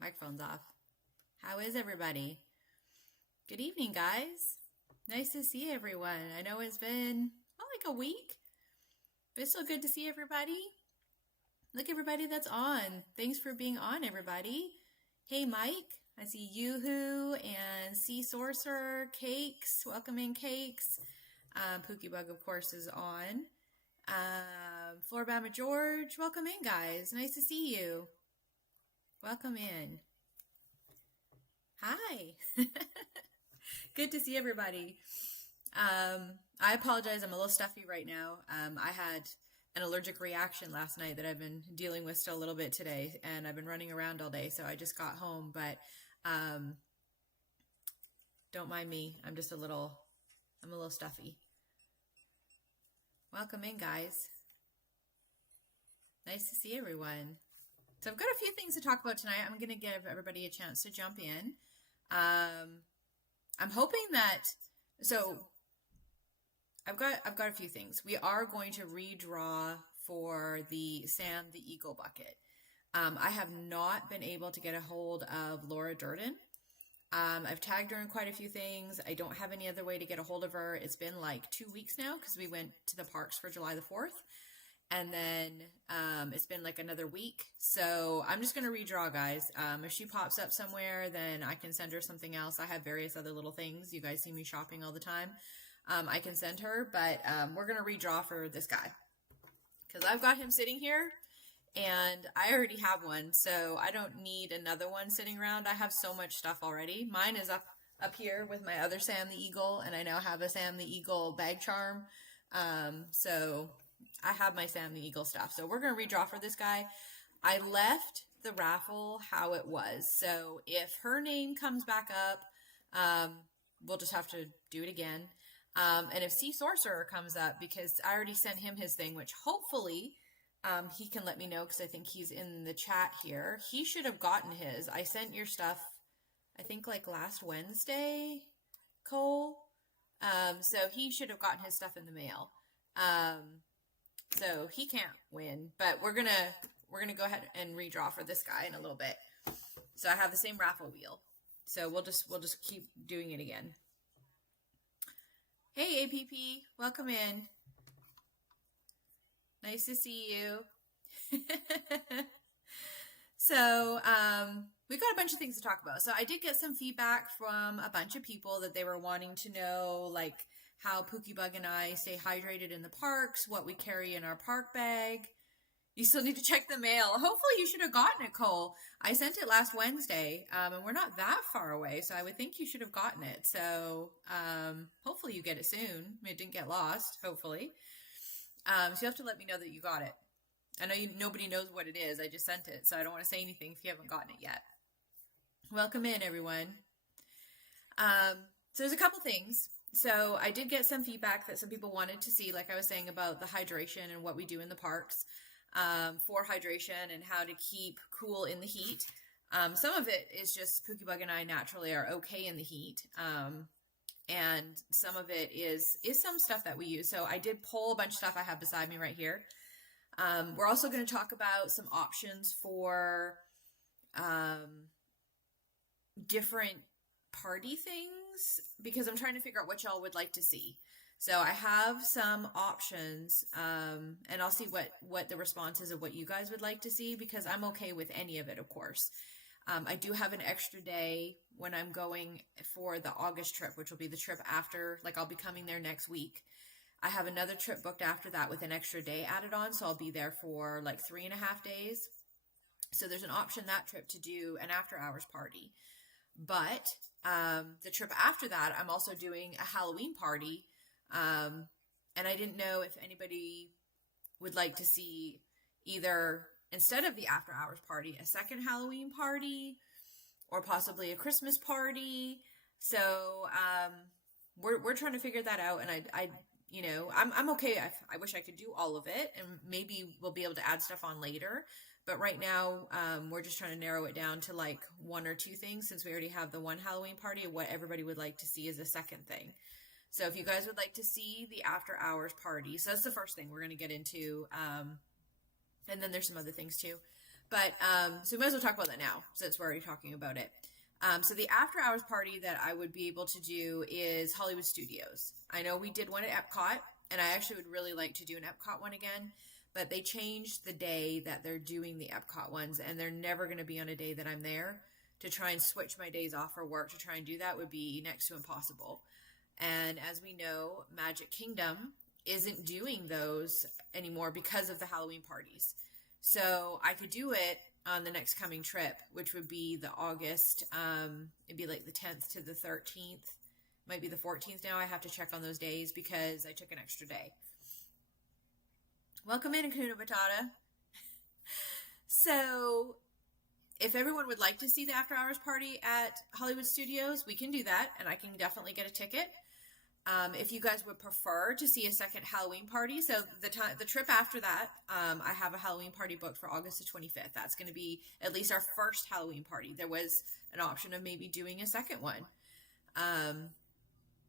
Microphone's off. How is everybody? Good evening, guys. Nice to see everyone. I know it's been like a week, but it's still good to see everybody. Look, everybody that's on. Thanks for being on, everybody. Hey, Mike. I see Yoo-Hoo and Sea Sorcerer, Cakes. Welcome in, Cakes. Pookie Bug, of course, is on. Floribama George, welcome in, guys. Nice to see you. Welcome in. Hi. Good to see everybody. I apologize. I'm a little stuffy right now. I had an allergic reaction last night that I've been dealing with still a little bit today, and I've been running around all day, so I just got home, but don't mind me. I'm a little stuffy. Welcome in, guys. Nice to see everyone. So I've got a few things to talk about tonight. I'm going to give everybody a chance to jump in. I'm hoping that, so I've got a few things. We are going to redraw for the Sam the Eagle bucket. I have not been able to get a hold of Laura Durden. I've tagged her in quite a few things. I don't have any other way to get a hold of her. It's been like 2 weeks now because we went to the parks for July the 4th. And then it's been like another week. So I'm just going to redraw, guys. If she pops up somewhere, then I can send her something else. I have various other little things. You guys see me shopping all the time. I can send her, but we're going to redraw for this guy. Because I've got him sitting here, and I already have one. So I don't need another one sitting around. I have so much stuff already. Mine is up here with my other Sam the Eagle, and I now have a Sam the Eagle bag charm. So I have my Sam the Eagle stuff. So we're going to redraw for this guy. I left the raffle how it was. So if her name comes back up, we'll just have to do it again. And if Sea Sorcerer comes up, because I already sent him his thing, which hopefully he can let me know because I think he's in the chat here. He should have gotten his. I sent your stuff, I think like last Wednesday, Cole. So he should have gotten his stuff in the mail. So he can't win, but we're gonna go ahead and redraw for this guy in a little bit. So I have the same raffle wheel. So we'll just keep doing it again. Hey APP, welcome in. Nice to see you. So we've got a bunch of things to talk about. So I did get some feedback from a bunch of people that they were wanting to know, like, how Pookie Bug and I stay hydrated in the parks, what we carry in our park bag. You still need to check the mail. Hopefully you should have gotten it, Cole. I sent it last Wednesday, and we're not that far away, so I would think you should have gotten it. So hopefully you get it soon. It didn't get lost, hopefully. So you have to let me know that you got it. I know nobody knows what it is. I just sent it, so I don't want to say anything if you haven't gotten it yet. Welcome in, everyone. So there's a couple things. So I did get some feedback that some people wanted to see, like I was saying, about the hydration and what we do in the parks for hydration and how to keep cool in the heat. Some of it is just Pookie Bug and I naturally are okay in the heat. And some of it is some stuff that we use. So I did pull a bunch of stuff I have beside me right here. We're also going to talk about some options for different party things, because I'm trying to figure out what y'all would like to see. So I have some options, and I'll see what the response is of what you guys would like to see, because I'm okay with any of it, of course. I do have an extra day when I'm going for the August trip, which will be the trip after, like I'll be coming there next week. I have another trip booked after that with an extra day added on, so I'll be there for like 3.5 days. So there's an option that trip to do an after hours party. But the trip after that, I'm also doing a Halloween party. And I didn't know if anybody would like to see either, instead of the after hours party, a second Halloween party or possibly a Christmas party. So we're trying to figure that out. And I'm okay. I wish I could do all of it, and maybe we'll be able to add stuff on later. But right now, we're just trying to narrow it down to like one or two things, since we already have the one Halloween party, and what everybody would like to see is a second thing. So if you guys would like to see the after hours party, so that's the first thing we're going to get into. And then there's some other things too. But so we might as well talk about that now since we're already talking about it. So the after hours party that I would be able to do is Hollywood Studios. I know we did one at Epcot, and I actually would really like to do an Epcot one again, but they changed the day that they're doing the Epcot ones, and they're never going to be on a day that I'm there. To try and switch my days off for work to try and do that would be next to impossible. And as we know, Magic Kingdom isn't doing those anymore because of the Halloween parties. So I could do it on the next coming trip, which would be the August, it'd be like the 10th to the 13th, might be the 14th now. I have to check on those days because I took an extra day. Welcome in, Kuna Batata. So if everyone would like to see the after hours party at Hollywood Studios, we can do that, and I can definitely get a ticket. If you guys would prefer to see a second Halloween party, so the trip after that, I have a Halloween party booked for August the 25th. That's going to be at least our first Halloween party. There was an option of maybe doing a second one.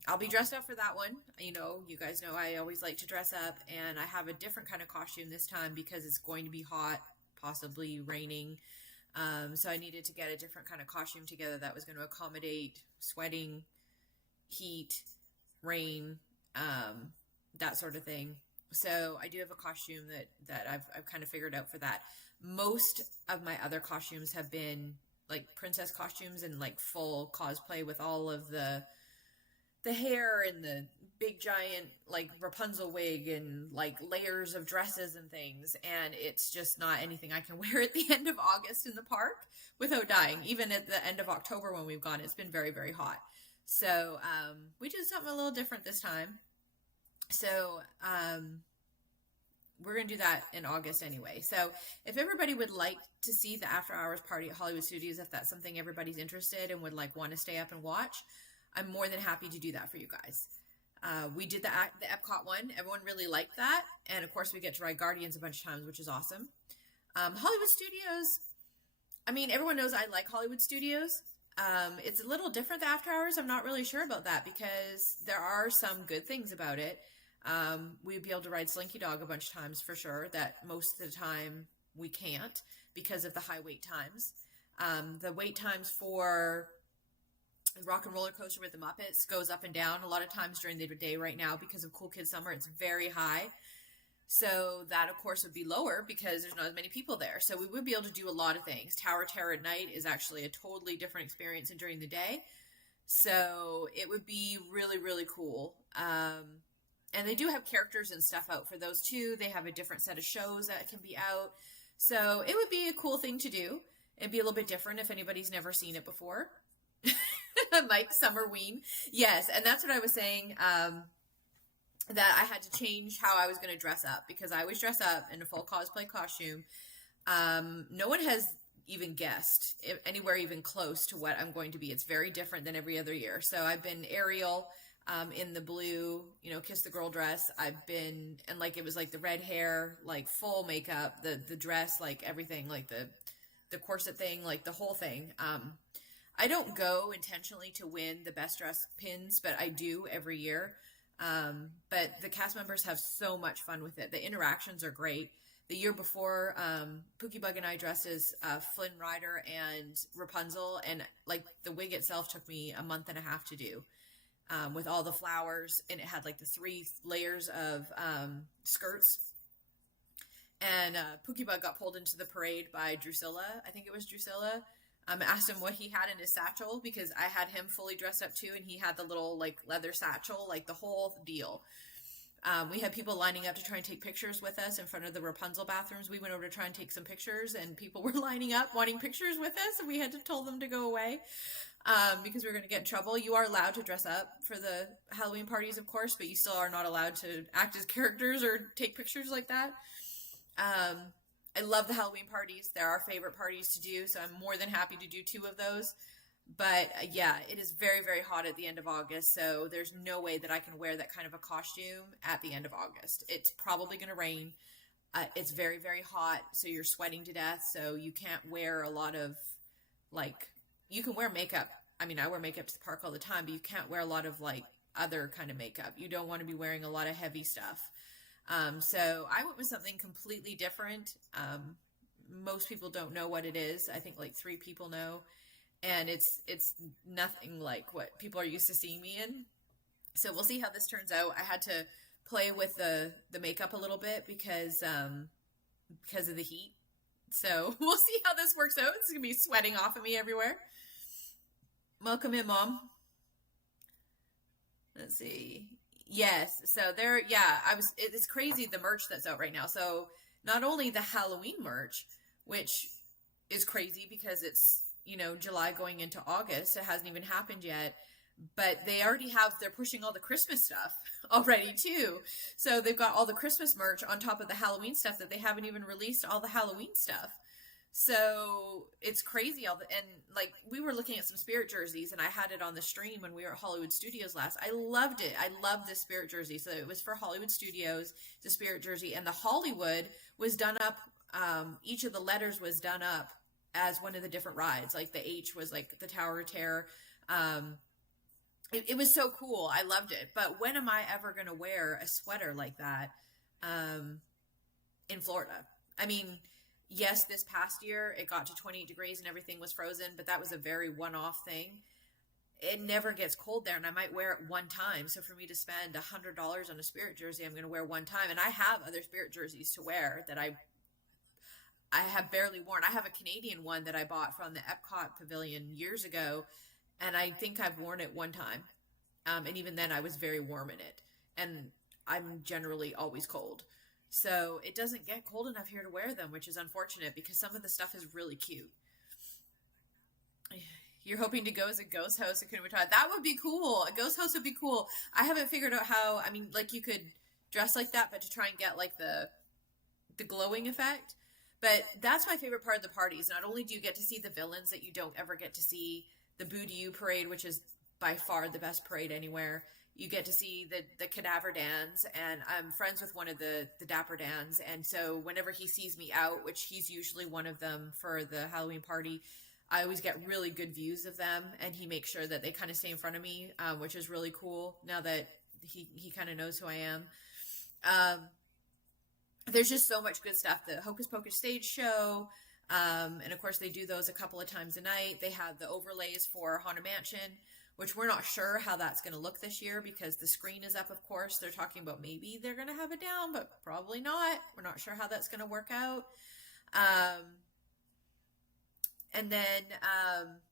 I'll be dressed up for that one. You know, you guys know I always like to dress up, and I have a different kind of costume this time because it's going to be hot, possibly raining. So I needed to get a different kind of costume together that was going to accommodate sweating, heat, rain, that sort of thing. So I do have a costume that I've kind of figured out for that. Most of my other costumes have been like princess costumes and like full cosplay with all of the hair and the big giant like Rapunzel wig and like layers of dresses and things, and it's just not anything I can wear at the end of August in the park without dying. Even at the end of October when we've gone, it's been very, very hot. So we did something a little different this time. So we're going to do that in August anyway. So if everybody would like to see the after hours party at Hollywood Studios, if that's something everybody's interested and would like want to stay up and watch, I'm more than happy to do that for you guys. We did the Epcot one. Everyone really liked that. And of course we get to ride Guardians a bunch of times, which is awesome. Hollywood Studios, I mean, everyone knows I like Hollywood Studios. It's a little different the after hours. I'm not really sure about that because there are some good things about it. We'd be able to ride Slinky Dog a bunch of times for sure, that most of the time we can't because of the high wait times. The wait times for Rock and Roller Coaster with the Muppets goes up and down a lot of times during the day right now because of Cool Kids Summer. It's very high. So that, of course, would be lower because there's not as many people there. So we would be able to do a lot of things. Tower Terror at night is actually a totally different experience than during the day. So it would be really, really cool. And they do have characters and stuff out for those too. They have a different set of shows that can be out. So it would be a cool thing to do. It'd be a little bit different if anybody's never seen it before. Mike Summerween. Yes, and that's what I was saying. That I had to change how I was going to dress up because I always dress up in a full cosplay costume. No one has even guessed anywhere even close to what I'm going to be. It's very different than every other year. So I've been Ariel in the blue, Kiss the Girl dress. I've been, and like it was like the red hair, like full makeup, the dress, like everything, like the corset thing, like the whole thing. I don't go intentionally to win the best dress pins, but I do every year. But the cast members have so much fun with it. The interactions are great. The year before, Pookie Bug and I dressed as Flynn Rider and Rapunzel, and like the wig itself took me a month and a half to do, with all the flowers, and it had like the 3 layers of skirts. And Pookie Bug got pulled into the parade by Drusilla. I think it was Drusilla. Asked him what he had in his satchel because I had him fully dressed up too, and he had the little like leather satchel, like the whole deal. We had people lining up to try and take pictures with us in front of the Rapunzel bathrooms. We went over to try and take some pictures, and people were lining up wanting pictures with us, and we had to tell them to go away because we were going to get in trouble. You are allowed to dress up for the Halloween parties, of course, but you still are not allowed to act as characters or take pictures like that. I love the Halloween parties. They're our favorite parties to do, so I'm more than happy to do 2 of those. But yeah, it is very, very hot at the end of August, so there's no way that I can wear that kind of a costume at the end of August. It's probably going to rain. It's very, very hot, so you're sweating to death, so you can't wear a lot of, like, you can wear makeup. I mean, I wear makeup to the park all the time, but you can't wear a lot of, like, other kind of makeup. You don't want to be wearing a lot of heavy stuff. So I went with something completely different. most people don't know what it is. I think like 3 people know, and it's nothing like what people are used to seeing me in. So we'll see how this turns out. I had to play with the makeup a little bit because of the heat. So we'll see how this works out. It's gonna be sweating off of me everywhere. Welcome in, Mom. Let's see. Yes. So there, yeah, it's crazy the merch that's out right now. So not only the Halloween merch, which is crazy because it's, July going into August. It hasn't even happened yet, but they're pushing all the Christmas stuff already too. So they've got all the Christmas merch on top of the Halloween stuff that they haven't even released all the Halloween stuff. So it's crazy. And like we were looking at some spirit jerseys, and I had it on the stream when we were at Hollywood Studios last. I loved it. I love this spirit jersey. So it was for Hollywood Studios, the spirit jersey, and the Hollywood was done up. Each of the letters was done up as one of the different rides. Like the H was like the Tower of Terror. It was so cool. I loved it. But when am I ever going to wear a sweater like that in Florida? I mean, yes, this past year it got to 28 degrees and everything was frozen, but that was a very one-off thing. It never gets cold there, and I might wear it one time. So for me to spend $100 on a spirit jersey, I'm going to wear one time. And I have other spirit jerseys to wear that I have barely worn. I have a Canadian one that I bought from the Epcot Pavilion years ago, and I think I've worn it one time. And even then I was very warm in it, and I'm generally always cold. So it doesn't get cold enough here to wear them, which is unfortunate because some of the stuff is really cute. You're hoping to go as a ghost host at Kunamatad. That would be cool. A ghost host would be cool. I haven't figured out how, like you could dress like that, but to try and get like the glowing effect. But that's my favorite part of the parties. Not only do you get to see the villains that you don't ever get to see, the Boo to You parade, which is by far the best parade anywhere. You get to see the Cadaver Dans, and I'm friends with one of the Dapper Dans. And so whenever he sees me out, which he's usually one of them for the Halloween party, I always get really good views of them, and he makes sure that they kind of stay in front of me, which is really cool now that he kind of knows who I am. There's just so much good stuff. The Hocus Pocus stage show, and of course they do those a couple of times a night. They have the overlays for Haunted Mansion, which we're not sure how that's going to look this year because the screen is up, of course. They're talking about maybe they're going to have it down, but probably not. We're not sure how that's going to work out. And then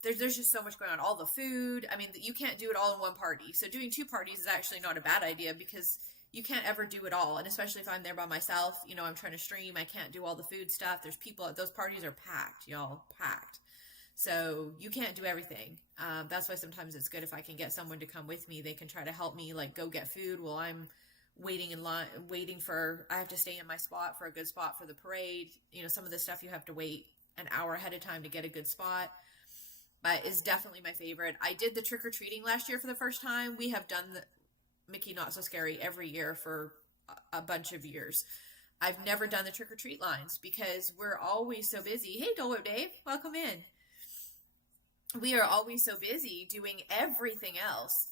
there's just so much going on. All the food. I mean, you can't do it all in one party. So doing 2 parties is actually not a bad idea because you can't ever do it all. And especially if I'm there by myself, I'm trying to stream. I can't do all the food stuff. There's people. Those parties are packed, y'all. Packed. So you can't do everything. That's why sometimes it's good if I can get someone to come with me. They can try to help me, like, go get food while I'm waiting in line, I have to stay in my spot for a good spot for the parade. Some of the stuff you have to wait an hour ahead of time to get a good spot, but is definitely my favorite. I did the trick-or-treating last year for the first time. We have done the Mickey Not So Scary every year for a bunch of years. I've never done the trick-or-treat lines because we're always so busy. Hey, Dole Whip Dave, welcome in. We are always so busy doing everything else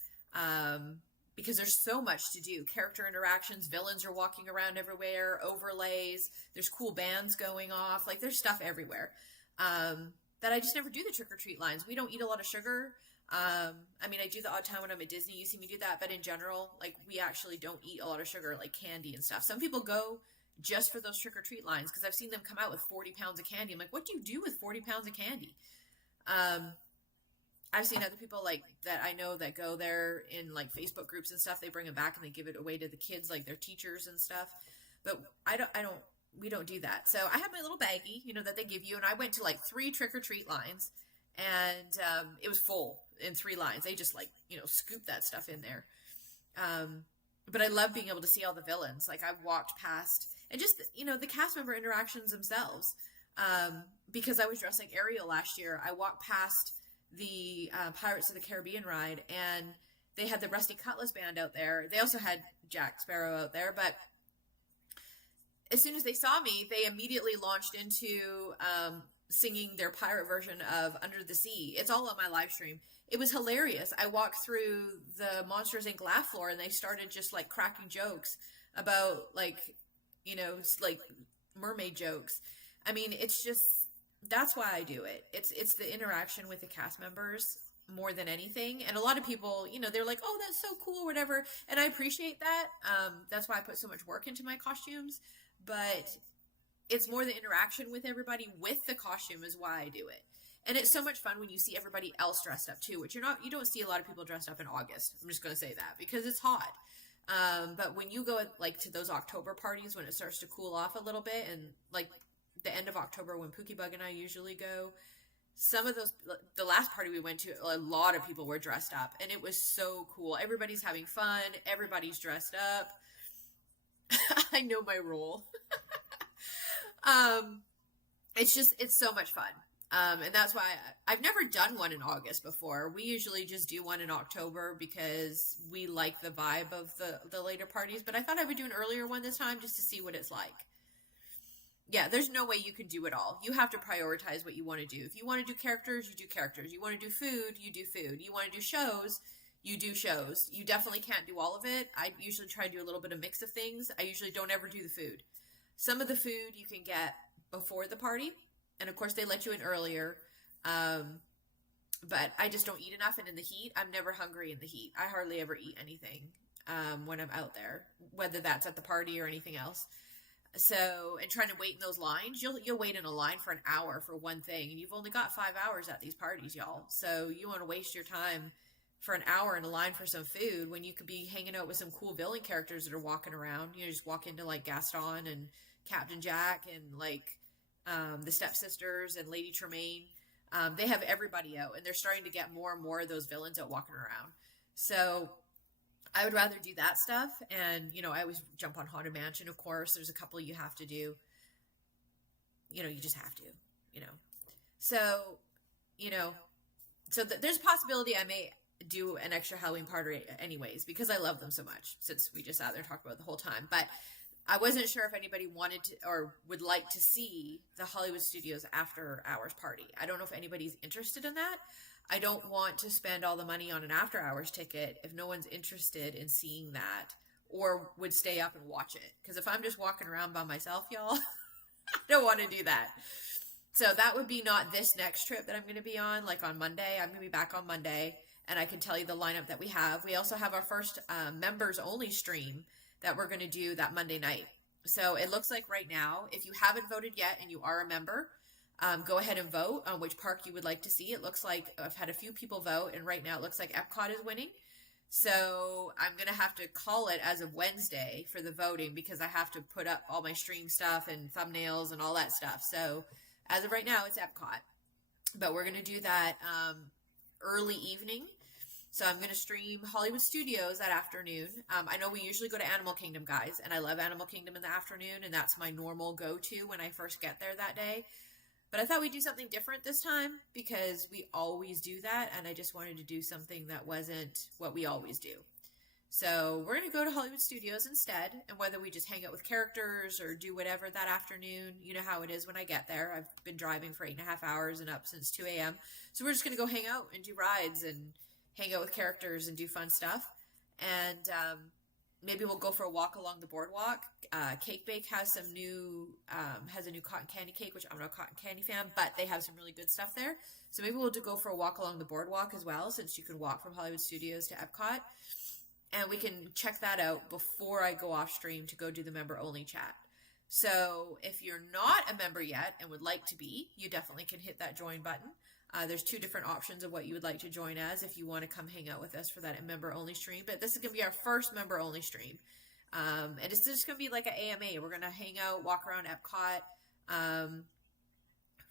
because there's so much to do. Character interactions, villains are walking around everywhere, overlays, there's cool bands going off. Like, there's stuff everywhere that I just never do the trick-or-treat lines. We don't eat a lot of sugar. I do the odd time when I'm at Disney. You see me do that. But in general, like, we actually don't eat a lot of sugar, like candy and stuff. Some people go just for those trick-or-treat lines because I've seen them come out with 40 pounds of candy. I'm like, what do you do with 40 pounds of candy? I've seen other people like that I know that go there in like Facebook groups and stuff. They bring it back and they give it away to the kids, like their teachers and stuff. But we don't do that. So I have my little baggie, that they give you. And I went to like 3 trick-or-treat lines and it was full in 3 lines. They just scoop that stuff in there. But I love being able to see all the villains. Like, I've walked past and just, the cast member interactions themselves. Because I was dressed like Ariel last year, I walked past the Pirates of the Caribbean ride, and they had the Rusty Cutlass band out there. They also had Jack Sparrow out there, but as soon as they saw me, they immediately launched into singing their pirate version of Under the Sea. It's all on my live stream. It was hilarious. I walked through the Monsters Inc. laugh floor, and they started just like cracking jokes about like mermaid jokes. I mean, it's just, that's why I do it. It's the interaction with the cast members more than anything. And a lot of people, you know, they're like, oh, that's so cool, whatever. And I appreciate that. That's why I put so much work into my costumes. But it's more the interaction with everybody with the costume is why I do it. And it's so much fun when you see everybody else dressed up too, which you don't see a lot of people dressed up in August. I'm just going to say that because it's hot. But when you go like to those October parties, when it starts to cool off a little bit, and like the end of October when Pookie Bug and I usually go, some of those, the last party we went to, a lot of people were dressed up and it was so cool. Everybody's having fun. Everybody's dressed up. I know my role. It's so much fun. And that's why I've never done one in August before. We usually just do one in October because we like the vibe of the later parties. But I thought I would do an earlier one this time just to see what it's like. Yeah, there's no way you can do it all. You have to prioritize what you want to do. If you want to do characters, you do characters. You want to do food, you do food. You want to do shows, you do shows. You definitely can't do all of it. I usually try to do a little bit of mix of things. I usually don't ever do the food. Some of the food you can get before the party. And of course, they let you in earlier. But I just don't eat enough. And in the heat, I'm never hungry in the heat. I hardly ever eat anything when I'm out there, whether that's at the party or anything else. So, and trying to wait in those lines, you'll wait in a line for an hour for one thing. And you've only got 5 hours at these parties, y'all. So you want to waste your time for an hour in a line for some food when you could be hanging out with some cool villain characters that are walking around. You know, just walk into like Gaston and Captain Jack and like the Stepsisters and Lady Tremaine. They have everybody out, and they're starting to get more and more of those villains out walking around. So I would rather do that stuff. And, you know, I always jump on Haunted Mansion, of course. There's a couple you have to do. You know, you just have to, you know. So, you know, so there's a possibility I may do an extra Halloween party anyways, because I love them so much, since we just sat there and talked about it the whole time. But I wasn't sure if anybody wanted to or would like to see the Hollywood Studios after hours party. I don't know if anybody's interested in that. I don't want to spend all the money on an after hours ticket if no one's interested in seeing that or would stay up and watch it. Because if I'm just walking around by myself, y'all, I don't want to do that. So that would be not this next trip that I'm going to be on. Like on Monday, I'm going to be back on Monday, and I can tell you the lineup that we have. We also have our first members only stream that we're going to do that Monday night. So it looks like right now, if you haven't voted yet and you are a member, go ahead and vote on which park you would like to see. It looks like I've had a few people vote, and right now it looks like Epcot is winning. So I'm going to have to call it as of Wednesday for the voting, because I have to put up all my stream stuff and thumbnails and all that stuff. So as of right now, it's Epcot. But we're going to do that early evening. So I'm going to stream Hollywood Studios that afternoon. I know we usually go to Animal Kingdom, guys, and I love Animal Kingdom in the afternoon, and that's my normal go-to when I first get there that day. But I thought we'd do something different this time, because we always do that, and I just wanted to do something that wasn't what we always do. So we're going to go to Hollywood Studios instead, and whether we just hang out with characters or do whatever that afternoon, you know how it is when I get there. I've been driving for 8.5 hours and up since 2 a.m. So we're just going to go hang out and do rides and hang out with characters and do fun stuff. And maybe we'll go for a walk along the boardwalk. Cake Bake has a new cotton candy cake, which I'm not a cotton candy fan, but they have some really good stuff there. So maybe we'll go for a walk along the boardwalk as well, since you can walk from Hollywood Studios to Epcot. And we can check that out before I go off stream to go do the member only chat. So if you're not a member yet and would like to be, you definitely can hit that join button. There's 2 different options of what you would like to join as if you want to come hang out with us for that member-only stream. But this is going to be our first member-only stream. And it's just going to be like an AMA. We're going to hang out, walk around Epcot.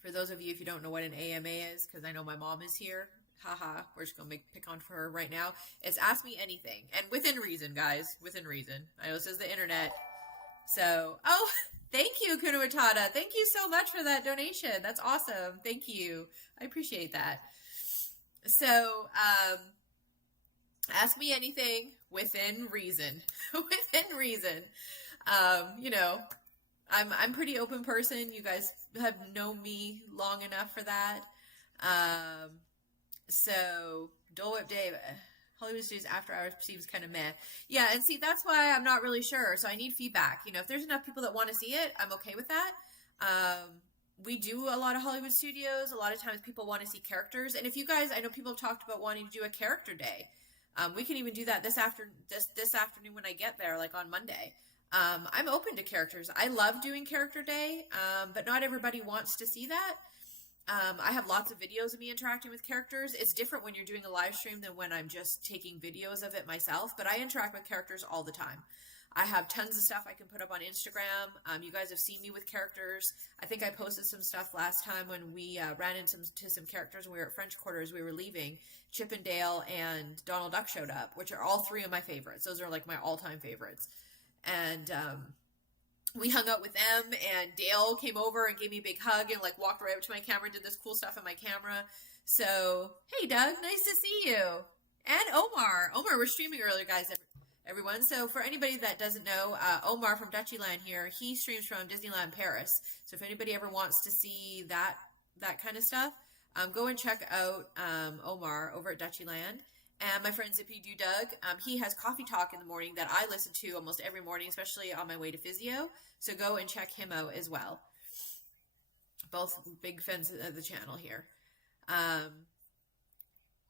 For those of you, if you don't know what an AMA is, because I know my mom is here. Haha, we're just going to pick on for her right now. It's Ask Me Anything. And within reason, guys. Within reason. I know this is the internet. So, oh, thank you, Kuna Matata. Thank you so much for that donation. That's awesome. Thank you. I appreciate that. So, ask me anything within reason. Within reason. You know, I'm pretty open person. You guys have known me long enough for that. So, Dole Whip Day, Hollywood Studios after hours seems kind of meh. Yeah, and see, that's why I'm not really sure. So I need feedback. You know, if there's enough people that want to see it, I'm okay with that. we do a lot of Hollywood studios. A lot of times people want to see characters. And if you guys, I know people have talked about wanting to do a character day. We can even do that this afternoon when I get there, like on Monday. I'm open to characters. I love doing character day, but not everybody wants to see that. I have lots of videos of me interacting with characters. It's different when you're doing a live stream than when I'm just taking videos of it myself, but I interact with characters all the time. I have tons of stuff I can put up on Instagram. You guys have seen me with characters. I think I posted some stuff last time when we ran into some characters when we were at French Quarters. We were leaving. Chip and Dale and Donald Duck showed up, which are all three of my favorites. Those are like my all-time favorites. And we hung out with them, and Dale came over and gave me a big hug and like walked right up to my camera and did this cool stuff in my camera. So, hey Doug, nice to see you. And Omar, we're streaming earlier, guys, everyone. So for anybody that doesn't know, Omar from Dutchyland here, he streams from Disneyland Paris. So if anybody ever wants to see that kind of stuff, go and check out Omar over at Dutchyland. And my friend Zippy Doo Doug, he has Coffee Talk in the morning that I listen to almost every morning, especially on my way to physio. So go and check him out as well. Both big fans of the channel here.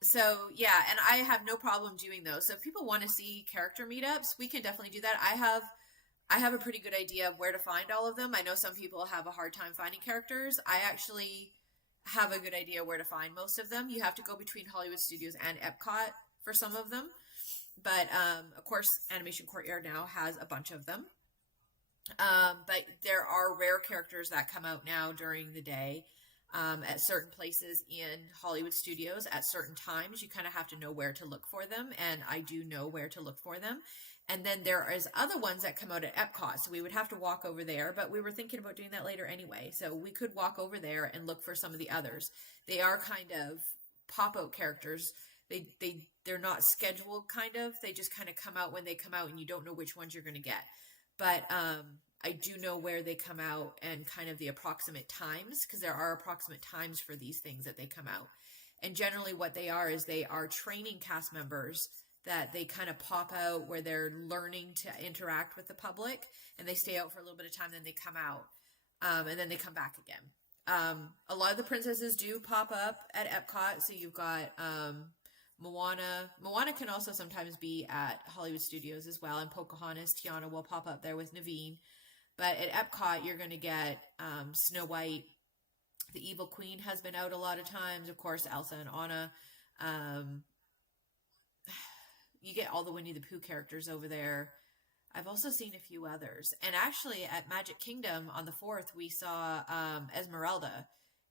So yeah, and I have no problem doing those. So if people want to see character meetups, we can definitely do that. I have a pretty good idea of where to find all of them. I know some people have a hard time finding characters. I actually have a good idea where to find most of them. You have to go between Hollywood Studios and Epcot for some of them. But of course, Animation Courtyard now has a bunch of them. But there are rare characters that come out now during the day. At certain places in Hollywood Studios at certain times. You kind of have to know where to look for them, and I do know where to look for them. And then there is other ones that come out at Epcot, so we would have to walk over there, but we were thinking about doing that later anyway, so we could walk over there and look for some of the others. They are kind of pop-out characters. They're not scheduled, kind of. They just kind of come out when they come out, and you don't know which ones you're going to get. But I do know where they come out and kind of the approximate times, because there are approximate times for these things that they come out. And generally what they are is they are training cast members that they kind of pop out where they're learning to interact with the public, and they stay out for a little bit of time, then they come out, and then they come back again. A lot of the princesses do pop up at Epcot, so you've got Moana. Moana can also sometimes be at Hollywood Studios as well, and Pocahontas, Tiana will pop up there with Naveen. But at Epcot, you're going to get Snow White. The Evil Queen has been out a lot of times. Of course, Elsa and Anna. You get all the Winnie the Pooh characters over there. I've also seen a few others. And actually, at Magic Kingdom on the 4th, we saw Esmeralda.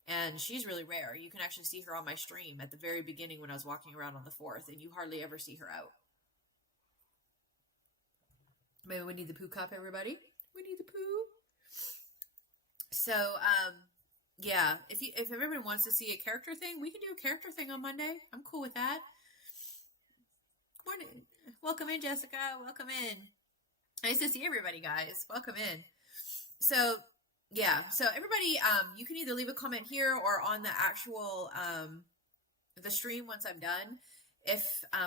And she's really rare. You can actually see her on my stream at the very beginning when I was walking around on the 4th. And you hardly ever see her out. My Winnie the Pooh cup, everybody. Winnie the Pooh. So, yeah, if everyone wants to see a character thing, we can do a character thing on Monday. I'm cool with that. Good morning. Welcome in, Jessica. Welcome in. Nice to see everybody, guys. Welcome in. So, yeah. So, everybody, you can either leave a comment here or on the actual, the stream once I'm done.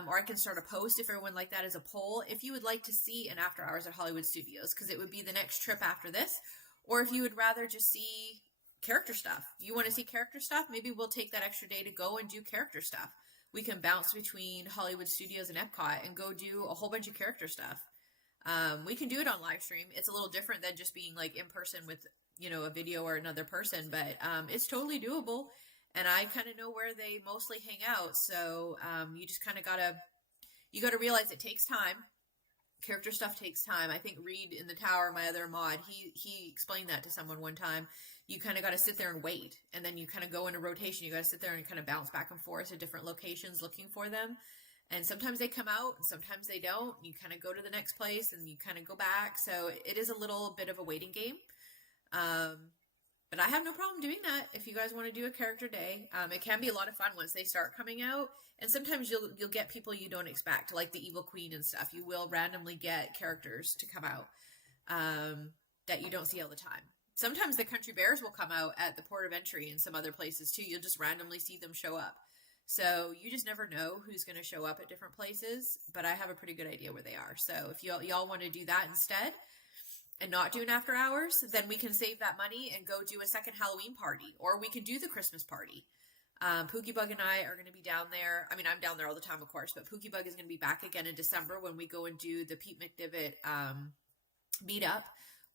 Or I can start a post if everyone like that as a poll, if you would like to see an after hours at Hollywood Studios, because it would be the next trip after this, or if you would rather just see character stuff. You want to see character stuff? Maybe we'll take that extra day to go and do character stuff. We can bounce between Hollywood Studios and Epcot and go do a whole bunch of character stuff. We can do it on live stream. It's a little different than just being like in person with, a video or another person, but it's totally doable. And I kind of know where they mostly hang out. So you just kind of got to realize it takes time. Character stuff takes time. I think Reed in the tower, my other mod, he explained that to someone one time. You kind of got to sit there and wait. And then you kind of go into rotation. You got to sit there and kind of bounce back and forth to different locations looking for them. And sometimes they come out and sometimes they don't. You kind of go to the next place and you kind of go back. So it is a little bit of a waiting game. But I have no problem doing that if you guys want to do a character day. It can be a lot of fun once they start coming out. And sometimes you'll get people you don't expect, like the Evil Queen and stuff. You will randomly get characters to come out that you don't see all the time. Sometimes the Country Bears will come out at the port of entry and some other places too. You'll just randomly see them show up. So you just never know who's going to show up at different places. But I have a pretty good idea where they are. So if y'all want to do that instead, and not do an after hours, then we can save that money and go do a second Halloween party, or we can do the Christmas party. Pookie Bug and I are going to be down there. I mean, I'm down there all the time, of course, but Pookie Bug is going to be back again in December when we go and do the Pete McDivitt meetup,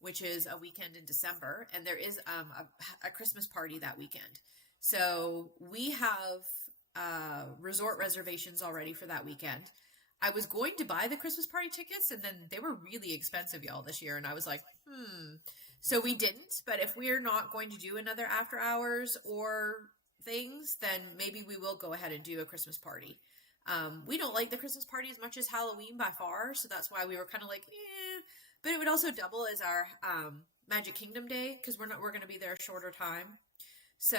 which is a weekend in December. And there is a Christmas party that weekend. So we have resort reservations already for that weekend. I was going to buy the Christmas party tickets, and then they were really expensive, y'all, this year. And I was like, So we didn't. But if we're not going to do another after hours or things, then maybe we will go ahead and do a Christmas party. We don't like the Christmas party as much as Halloween by far, so that's why we were kind of like, But it would also double as our Magic Kingdom day, because we're going to be there a shorter time. So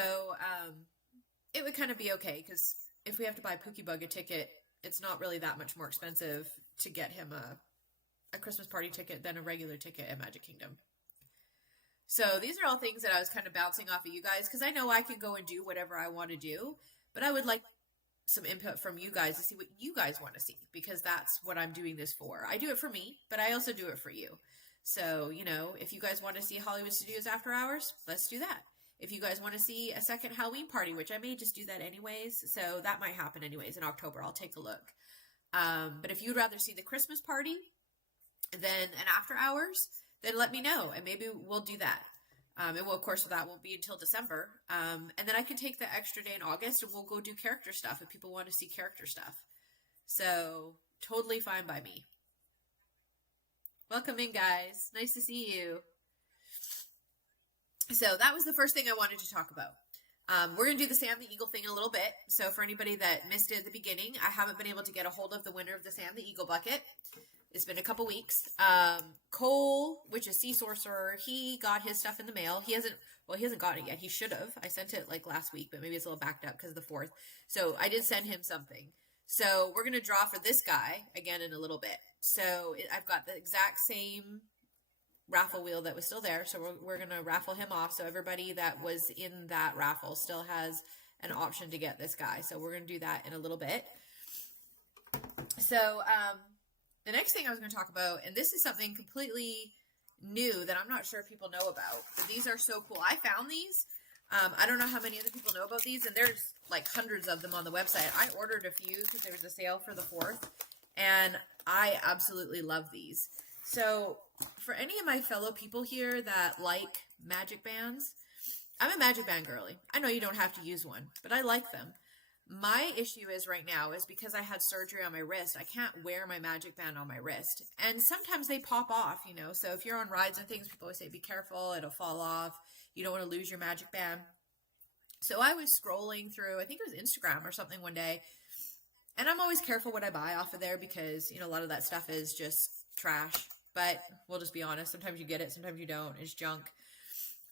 it would kind of be okay, because if we have to buy Pookie Bug a ticket, it's not really that much more expensive to get him a Christmas party ticket than a regular ticket at Magic Kingdom. So these are all things that I was kind of bouncing off of you guys, because I know I can go and do whatever I want to do, but I would like some input from you guys to see what you guys want to see, because that's what I'm doing this for. I do it for me, but I also do it for you. So, if you guys want to see Hollywood Studios After Hours, let's do that. If you guys want to see a second Halloween party, which I may just do that anyways, so that might happen anyways in October. I'll take a look. But if you'd rather see the Christmas party than an After Hours, then let me know, and maybe we'll do that. And well, of course, that won't be until December. And then I can take the extra day in August, and we'll go do character stuff if people want to see character stuff. So, totally fine by me. Welcome in, guys. Nice to see you. So, that was the first thing I wanted to talk about. We're going to do the Sam the Eagle thing in a little bit. So, for anybody that missed it at the beginning, I haven't been able to get a hold of the winner of the Sam the Eagle bucket. It's been a couple weeks. Cole, which is Sea Sorcerer, he got his stuff in the mail. He hasn't gotten it yet. He should have. I sent it like last week, but maybe it's a little backed up because of the 4th. So I did send him something. So we're going to draw for this guy again in a little bit. So I've got the exact same raffle wheel that was still there. So we're going to raffle him off. So everybody that was in that raffle still has an option to get this guy. So we're going to do that in a little bit. So, the next thing I was going to talk about, and this is something completely new that I'm not sure people know about, but these are so cool. I found these. I don't know how many other people know about these, and there's like hundreds of them on the website. I ordered a few because there was a sale for the 4th, and I absolutely love these. So for any of my fellow people here that like magic bands, I'm a magic band girly. I know you don't have to use one, but I like them. My issue is right now is because I had surgery on my wrist, I can't wear my magic band on my wrist. And sometimes they pop off, So if you're on rides and things, people always say, be careful, it'll fall off. You don't want to lose your magic band. So I was scrolling through, I think it was Instagram or something one day. And I'm always careful what I buy off of there because, a lot of that stuff is just trash. But we'll just be honest. Sometimes you get it, sometimes you don't. It's junk.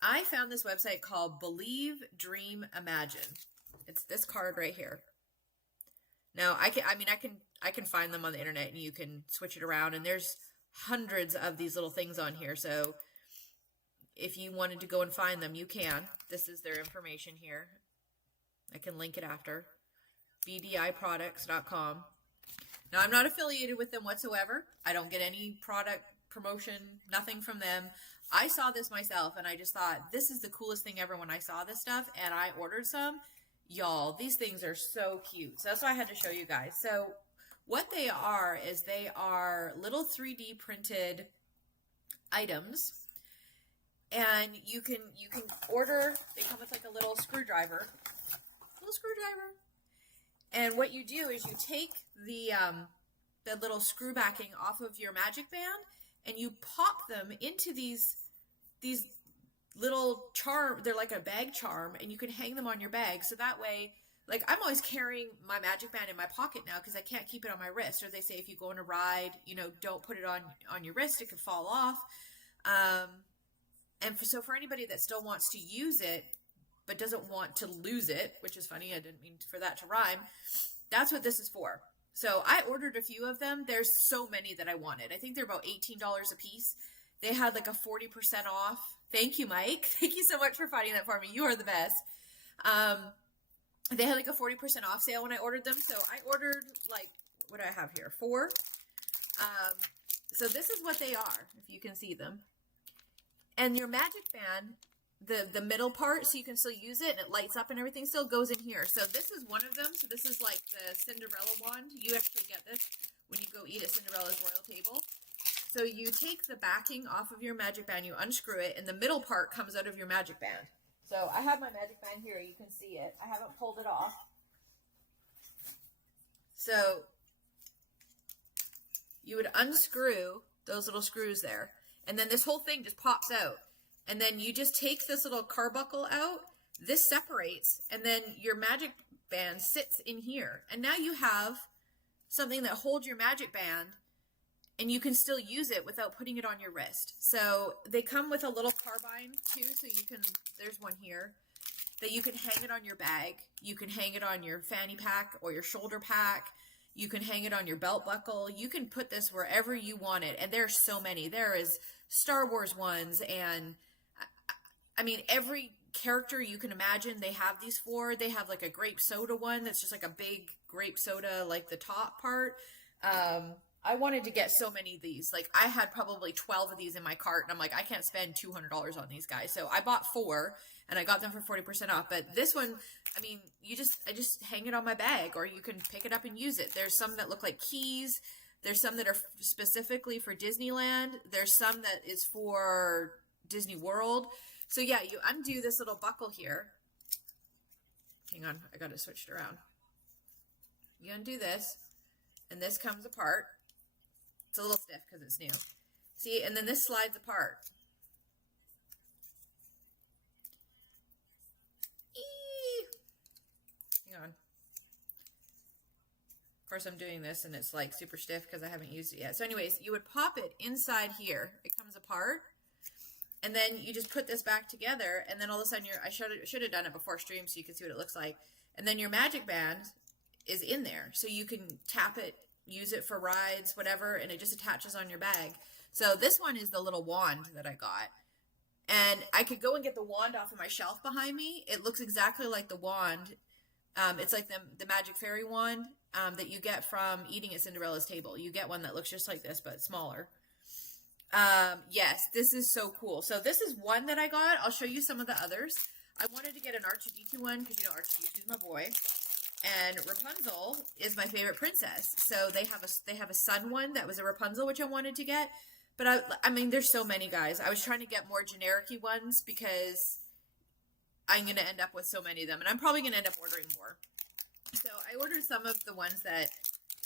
I found this website called Believe, Dream, Imagine. It's this card right here. Now, I can find them on the internet and you can switch it around. And there's hundreds of these little things on here. So if you wanted to go and find them, you can. This is their information here. I can link it after. bdiproducts.com. Now, I'm not affiliated with them whatsoever. I don't get any product promotion, nothing from them. I saw this myself and I just thought, this is the coolest thing ever when I saw this stuff. And I ordered some. Y'all, these things are so cute. So that's why I had to show you guys. So what they are is they are little 3D printed items. And you can order, they come with like a little screwdriver. And what you do is you take the little screw backing off of your magic band and you pop them into these little charm. They're like a bag charm, and you can hang them on your bag. So that way, like I'm always carrying my magic band in my pocket now because I can't keep it on my wrist. Or they say if you go on a ride, don't put it on your wrist; it could fall off. So for anybody that still wants to use it but doesn't want to lose it, which is funny, I didn't mean for that to rhyme. That's what this is for. So I ordered a few of them. There's so many that I wanted. I think they're about $18 a piece. They had like a 40% off. Thank you, Mike. Thank you so much for finding that for me. You are the best. They had like a 40% off sale when I ordered them. So I ordered like, what do I have here? 4. So this is what they are, if you can see them. And your magic band, the middle part, so you can still use it and it lights up and everything still goes in here. So this is one of them. So this is like the Cinderella wand. You actually get this when you go eat at Cinderella's royal table. So you take the backing off of your magic band, you unscrew it, and the middle part comes out of your magic band. So I have my magic band here. You can see it. I haven't pulled it off. So you would unscrew those little screws there, and then this whole thing just pops out. And then you just take this little carbuncle out, this separates, and then your magic band sits in here. And now you have something that holds your magic band, and you can still use it without putting it on your wrist. So they come with a little carbine too, so you can, there's one here, that you can hang it on your bag. You can hang it on your fanny pack or your shoulder pack. You can hang it on your belt buckle. You can put this wherever you want it. And there's so many. There is Star Wars ones, and I mean, every character you can imagine they have these for. They have like a grape soda one that's just like a big grape soda, like the top part. I wanted to get so many of these. Like, I had probably 12 of these in my cart, and I'm like, I can't spend $200 on these guys. So I bought 4, and I got them for 40% off. But this one, I mean, I just hang it on my bag, or you can pick it up and use it. There's some that look like keys. There's some that are specifically for Disneyland. There's some that is for Disney World. So yeah, you undo this little buckle here. Hang on, I got it switched around. You undo this, and this comes apart. It's a little stiff because it's new. See, and then this slides apart. Hang on. Of course, I'm doing this, and it's like super stiff because I haven't used it yet. So anyways, you would pop it inside here. It comes apart. And then you just put this back together, and then all of a sudden I should have done it before stream so you can see what it looks like. And then your magic band is in there. So you can tap it, use it for rides, whatever, and it just attaches on your bag. So this one is the little wand that I got. And I could go and get the wand off of my shelf behind me. It looks exactly like the wand. It's like the magic fairy wand that you get from eating at Cinderella's table. You get one that looks just like this, but smaller. Yes, this is so cool. So this is one that I got. I'll show you some of the others. I wanted to get an R2-D2 one because, you know, R2-D2 is my boy. And Rapunzel is my favorite princess. So they have a sun one that was a Rapunzel, which I wanted to get. But I mean, there's so many, guys. I was trying to get more generic-y ones because I'm going to end up with so many of them. And I'm probably going to end up ordering more. So I ordered some of the ones that,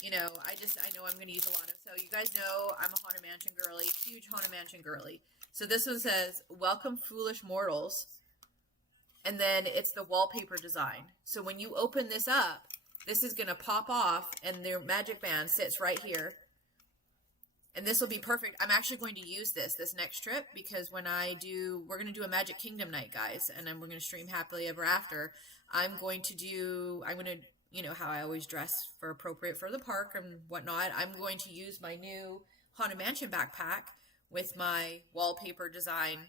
you know, I know I'm going to use a lot of. So you guys know I'm a Haunted Mansion girly, huge Haunted Mansion girly. So this one says, "Welcome, foolish mortals." And then it's the wallpaper design. So when you open this up, this is going to pop off, and their magic band sits right here. And this will be perfect. I'm actually going to use this next trip, because when we're going to do a Magic Kingdom night, guys, and then we're going to stream Happily Ever After. I'm going to, you know, how I always dress for appropriate for the park and whatnot. I'm going to use my new Haunted Mansion backpack with my wallpaper design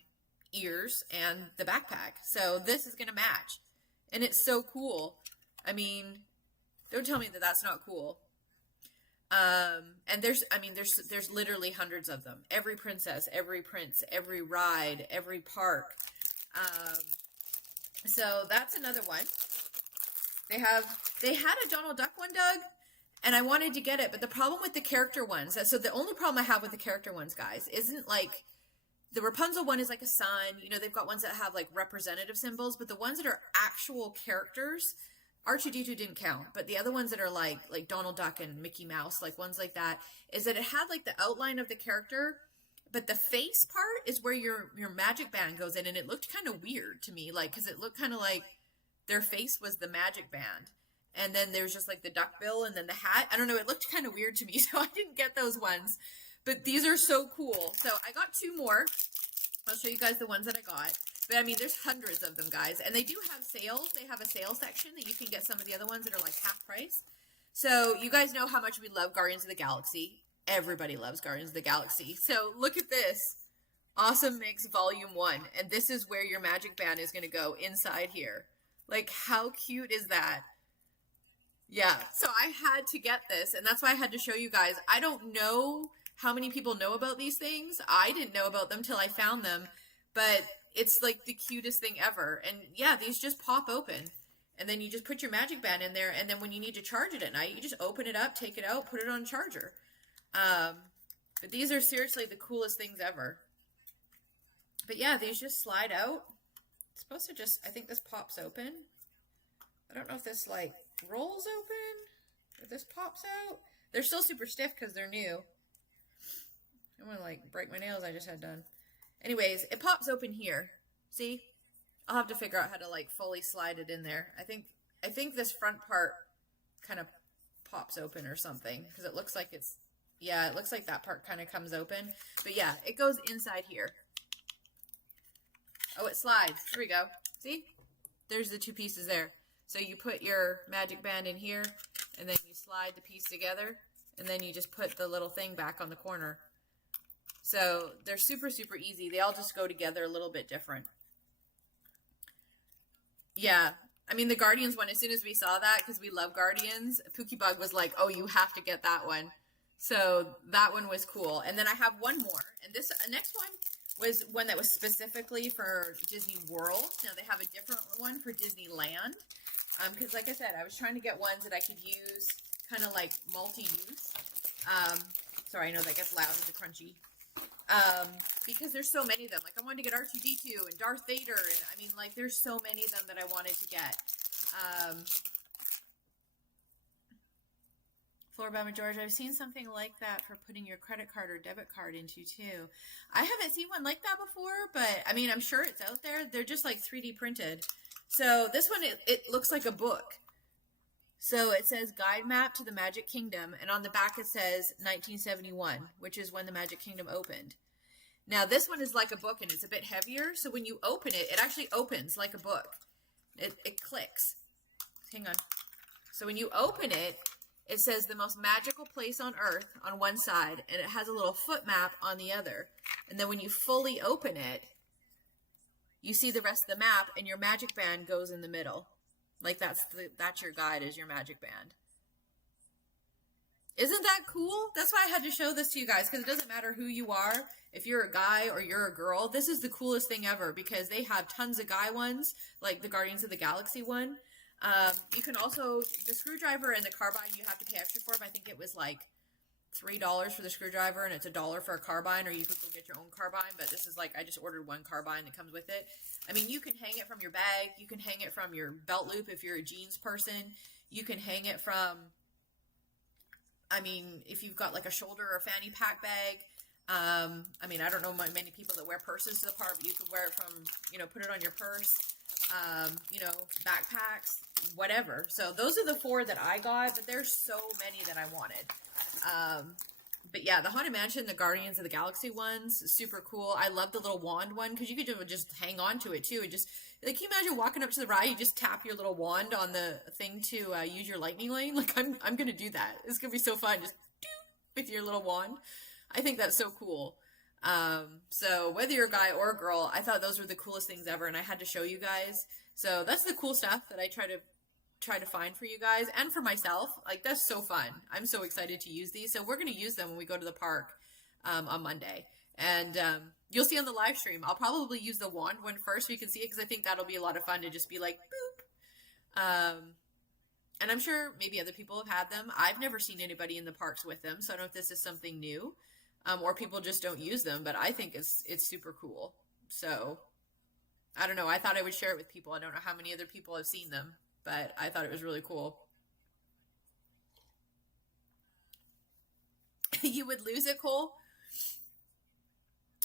ears and the backpack. So this is going to match. And it's so cool. I mean, don't tell me that that's not cool. And there's literally hundreds of them. Every princess, every prince, every ride, every park. So that's another one. They had a Donald Duck one, Doug, and I wanted to get it, but the problem with the character ones, so the only problem I have with the character ones, guys, isn't like, the Rapunzel one is like a sun, you know, they've got ones that have like representative symbols, but the ones that are actual characters, R2-D2 didn't count, but the other ones that are like Donald Duck and Mickey Mouse, like ones like that, is that it had like the outline of the character, but the face part is where your magic band goes in, and it looked kind of weird to me, like, because it looked kind of like their face was the magic band. And then there's just like the duck bill and then the hat. I don't know. It looked kind of weird to me, so I didn't get those ones. But these are so cool. So I got 2 more. I'll show you guys the ones that I got. But I mean, there's hundreds of them, guys. And they do have sales. They have a sale section that you can get some of the other ones that are like half price. So you guys know how much we love Guardians of the Galaxy. Everybody loves Guardians of the Galaxy. So look at this. Awesome Mix Volume 1. And this is where your magic band is going to go, inside here. Like, how cute is that? Yeah, so I had to get this, and that's why I had to show you guys. I don't know how many people know about these things. I didn't know about them till I found them. but it's like the cutest thing ever. And yeah, these just pop open. And then you just put your magic band in there, and then when you need to charge it at night, you just open it up, take it out, put it on charger. But these are seriously the coolest things ever. But yeah, these just slide out. It's supposed to just, I think this pops open. I don't know if this like rolls open or this pops out. They're still super stiff because they're new. I'm gonna like break my nails I just had done. Anyways, it pops open here. See? I'll have to figure out how to like fully slide it in there. I think this front part kind of pops open or something because it looks like it's, yeah, it looks like that part kind of comes open. But yeah, it goes inside here. Oh, it slides. Here we go. See? There's the two pieces there. So you put your magic band in here and then you slide the piece together and then you just put the little thing back on the corner. So they're super, super easy. They all just go together a little bit different. Yeah, I mean, the Guardians one, as soon as we saw that, because we love Guardians, Pookiebug was like, oh, you have to get that one. So that one was cool. And then I have one more. And this next one was one that was specifically for Disney World. Now they have a different one for Disneyland. Because like I said, I was trying to get ones that I could use kind of like multi-use. Sorry, I know that gets loud with the crunchy. Because there's so many of them. Like I wanted to get R2-D2 and Darth Vader, and I mean, like there's so many of them that I wanted to get. Floribama George, I've seen something like that for putting your credit card or debit card into too. I haven't seen one like that before, but I mean, I'm sure it's out there. They're just like 3D printed. So this one, it looks like a book. So it says Guide Map to the Magic Kingdom, and on the back it says 1971, which is when the Magic Kingdom opened. Now this one is like a book and it's a bit heavier, so when you open it, it actually opens like a book. It clicks. Hang on. So when you open it, it says the most magical place on earth on one side, and it has a little foot map on the other. And then when you fully open it, you see the rest of the map, and your magic band goes in the middle. Like that's your guide, is your magic band. Isn't that cool? That's why I had to show this to you guys, because it doesn't matter who you are. If you're a guy or you're a girl, this is the coolest thing ever, because they have tons of guy ones, like the Guardians of the Galaxy one. You can also, the screwdriver and the carbine you have to pay extra for, but I think it was like $3 for the screwdriver and it's $1 for a carbine, or you could go get your own carbine, but this is like, I just ordered one carbine that comes with it. I mean, you can hang it from your bag, you can hang it from your belt loop if you're a jeans person, you can hang it from, I mean, if you've got like a shoulder or fanny pack bag. I mean, I don't know many people that wear purses to the park, but you could wear it from, you know, put it on your purse, you know, backpacks, whatever. So those are the 4 that I got, but there's so many that I wanted. But yeah, the Haunted Mansion, the Guardians of the Galaxy ones, super cool. I love the little wand one, because you could just hang on to it too. And just, like, can you imagine walking up to the ride, you just tap your little wand on the thing to use your lightning lane? Like, I'm going to do that. It's going to be so fun, just with your little wand. I think that's so cool. So whether you're a guy or a girl, I thought those were the coolest things ever, and I had to show you guys. So that's the cool stuff that I try to find for you guys and for myself. Like, that's so fun. I'm so excited to use these. So we're going to use them when we go to the park on Monday. And you'll see on the live stream, I'll probably use the wand one first so you can see it, because I think that'll be a lot of fun to just be like, boop. And I'm sure maybe other people have had them. I've never seen anybody in the parks with them, so I don't know if this is something new, or people just don't use them, but I think it's super cool. So I don't know. I thought I would share it with people. I don't know how many other people have seen them, but I thought it was really cool. You would lose it, Cole?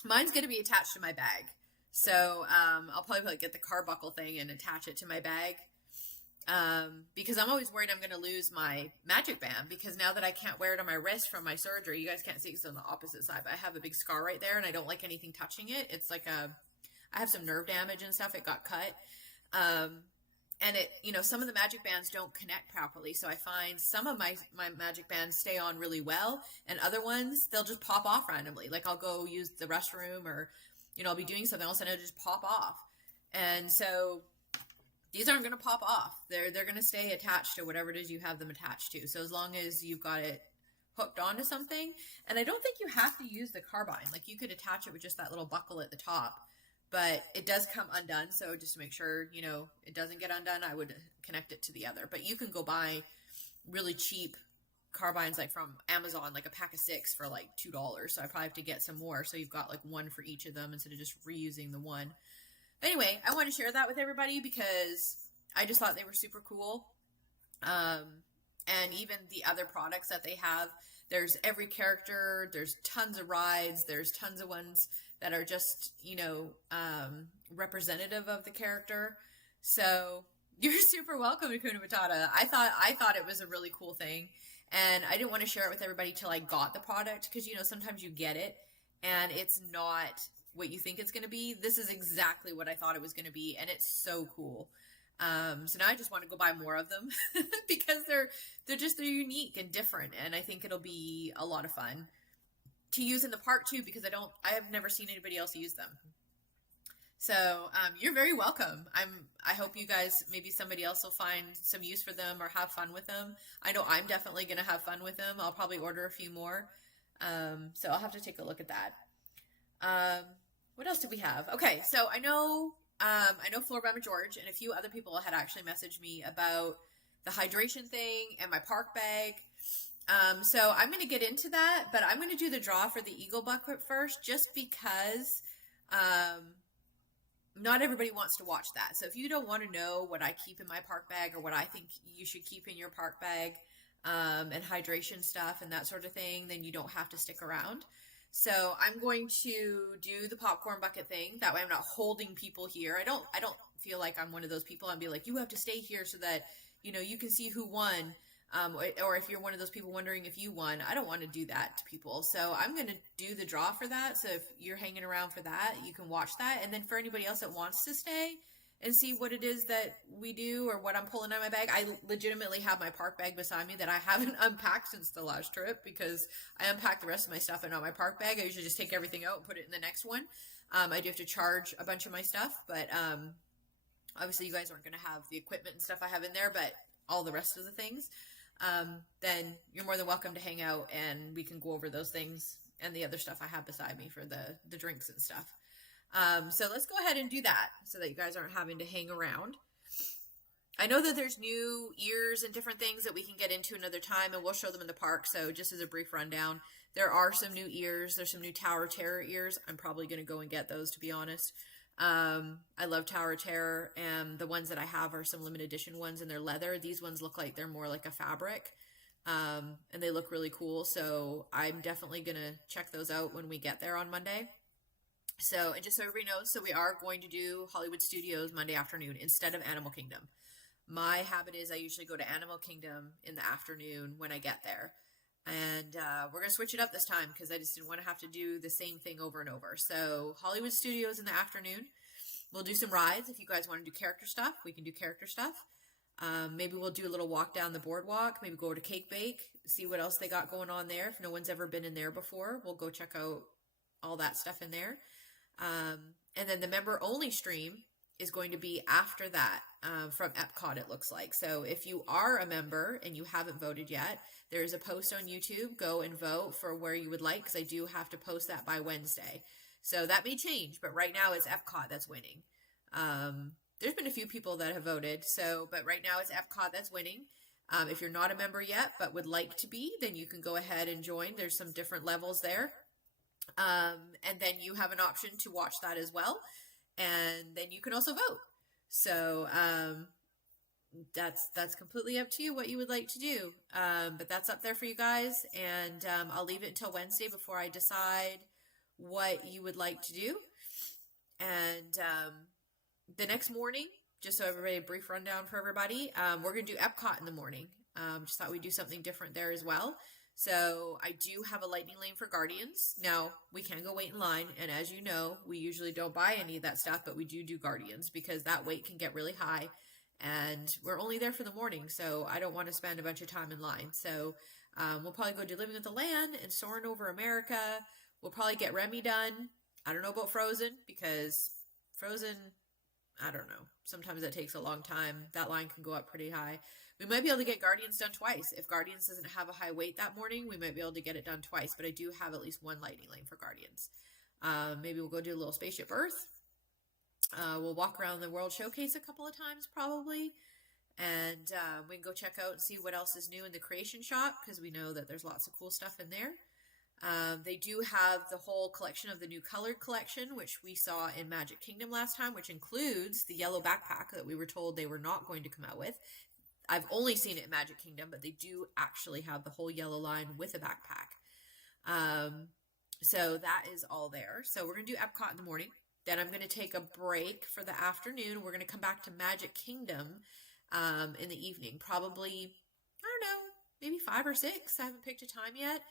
Mine's going to be attached to my bag. So I'll probably get the car buckle thing and attach it to my bag. Because I'm always worried I'm going to lose my magic band, because now that I can't wear it on my wrist from my surgery, you guys can't see it's on the opposite side, but I have a big scar right there and I don't like anything touching it. It's like I have some nerve damage and stuff. It got cut. And it, you know, some of the magic bands don't connect properly. So I find some of my magic bands stay on really well, and other ones, they'll just pop off randomly. Like I'll go use the restroom, or, you know, I'll be doing something else and it'll just pop off. And so these aren't going to pop off. They're going to stay attached to whatever it is you have them attached to. So as long as you've got it hooked onto something, and I don't think you have to use the carbine. Like you could attach it with just that little buckle at the top. but it does come undone. So just to make sure, you know, it doesn't get undone, I would connect it to the other. But you can go buy really cheap carbines, like from Amazon, like a pack of 6 for like $2. So I probably have to get some more. So you've got like one for each of them instead of just reusing the one. Anyway, I want to share that with everybody because I just thought they were super cool. And even the other products that they have, there's every character, there's tons of rides, there's tons of ones that are just, you know, representative of the character. So you're super welcome, Hakuna Matata. I thought it was a really cool thing. And I didn't want to share it with everybody till I got the product because, you know, sometimes you get it and it's not what you think it's going to be. This is exactly what I thought it was going to be, and it's so cool. So now I just want to go buy more of them because they're unique and different, and I think it'll be a lot of fun to use in the park too because I have never seen anybody else use them. So you're very welcome. I hope you guys, maybe somebody else will find some use for them or have fun with them. I know I'm definitely going to have fun with them. I'll probably order a few more. So I'll have to take a look at that. What else did we have? Okay, so I know Floribama George and a few other people had actually messaged me about the hydration thing and my park bag. So I'm going to get into that, but I'm going to do the draw for the Eagle bucket first, just because not everybody wants to watch that. So if you don't want to know what I keep in my park bag or what I think you should keep in your park bag, and hydration stuff and that sort of thing, then you don't have to stick around. So I'm going to do the popcorn bucket thing. That way I'm not holding people here. I don't feel like I'm one of those people. I'd be like, you have to stay here so that, you know, you can see who won. Or if you're one of those people wondering if you won, I don't want to do that to people. So I'm going to do the draw for that. So if you're hanging around for that, you can watch that. And then for anybody else that wants to stay and see what it is that we do or what I'm pulling out of my bag, I legitimately have my park bag beside me that I haven't unpacked since the last trip because I unpacked the rest of my stuff and not my park bag. I usually just take everything out and put it in the next one. I do have to charge a bunch of my stuff, but obviously you guys aren't going to have the equipment and stuff I have in there, but all the rest of the things. Then you're more than welcome to hang out and we can go over those things and the other stuff I have beside me for the drinks and stuff. So let's go ahead and do that so that you guys aren't having to hang around. I know that there's new ears and different things that we can get into another time and we'll show them in the park. So just as a brief rundown, there are some new ears. There's some new Tower of Terror ears. I'm probably going to go and get those, to be honest. I love Tower of Terror, and the ones that I have are some limited edition ones and they're leather. These ones look like they're more like a fabric, and they look really cool. So I'm definitely going to check those out when we get there on Monday. So, and just so everybody knows, so we are going to do Hollywood Studios Monday afternoon instead of Animal Kingdom. My habit is I usually go to Animal Kingdom in the afternoon when I get there. And we're going to switch it up this time because I just didn't want to have to do the same thing over and over. So Hollywood Studios in the afternoon. We'll do some rides. If you guys want to do character stuff, we can do character stuff. Maybe we'll do a little walk down the boardwalk. Maybe go to Cake Bake, see what else they got going on there. If no one's ever been in there before, we'll go check out all that stuff in there. And then the member-only stream is going to be after that, from Epcot, it looks like. So if you are a member and you haven't voted yet, there's a post on YouTube. Go and vote for where you would like, because I do have to post that by Wednesday. So that may change, but right now it's Epcot that's winning. There's been a few people that have voted, but right now it's Epcot that's winning. If you're not a member yet, but would like to be, then you can go ahead and join. There's some different levels there. And then you have an option to watch that as well. And then you can also vote. So, that's completely up to you what you would like to do. But that's up there for you guys. And, I'll leave it until Wednesday before I decide what you would like to do. And, the next morning, just so everybody, a brief rundown for everybody, we're going to do Epcot in the morning. Just thought we'd do something different there as well. So I do have a lightning lane for Guardians. Now, we can go wait in line, and as you know, we usually don't buy any of that stuff, but we do Guardians because that wait can get really high, and we're only there for the morning, so I don't want to spend a bunch of time in line. So we'll probably go do Living with the Land and Soaring Over America. We'll probably get Remy done. I don't know about Frozen, because Frozen, I don't know. Sometimes it takes a long time. That line can go up pretty high. We might be able to get Guardians done twice. If Guardians doesn't have a high wait that morning, we might be able to get it done twice. But I do have at least one lightning lane for Guardians. Maybe we'll go do a little Spaceship Earth. We'll walk around the World Showcase a couple of times probably. And we can go check out and see what else is new in the creation shop, because we know that there's lots of cool stuff in there. They do have the whole collection of the new colored collection, which we saw in Magic Kingdom last time, which includes the yellow backpack that we were told they were not going to come out with. I've only seen it in Magic Kingdom, but they do actually have the whole yellow line with a backpack. So that is all there. So we're going to do Epcot in the morning. Then I'm going to take a break for the afternoon. We're going to come back to Magic Kingdom in the evening. Probably, I don't know, maybe 5 or 6. I haven't picked a time yet.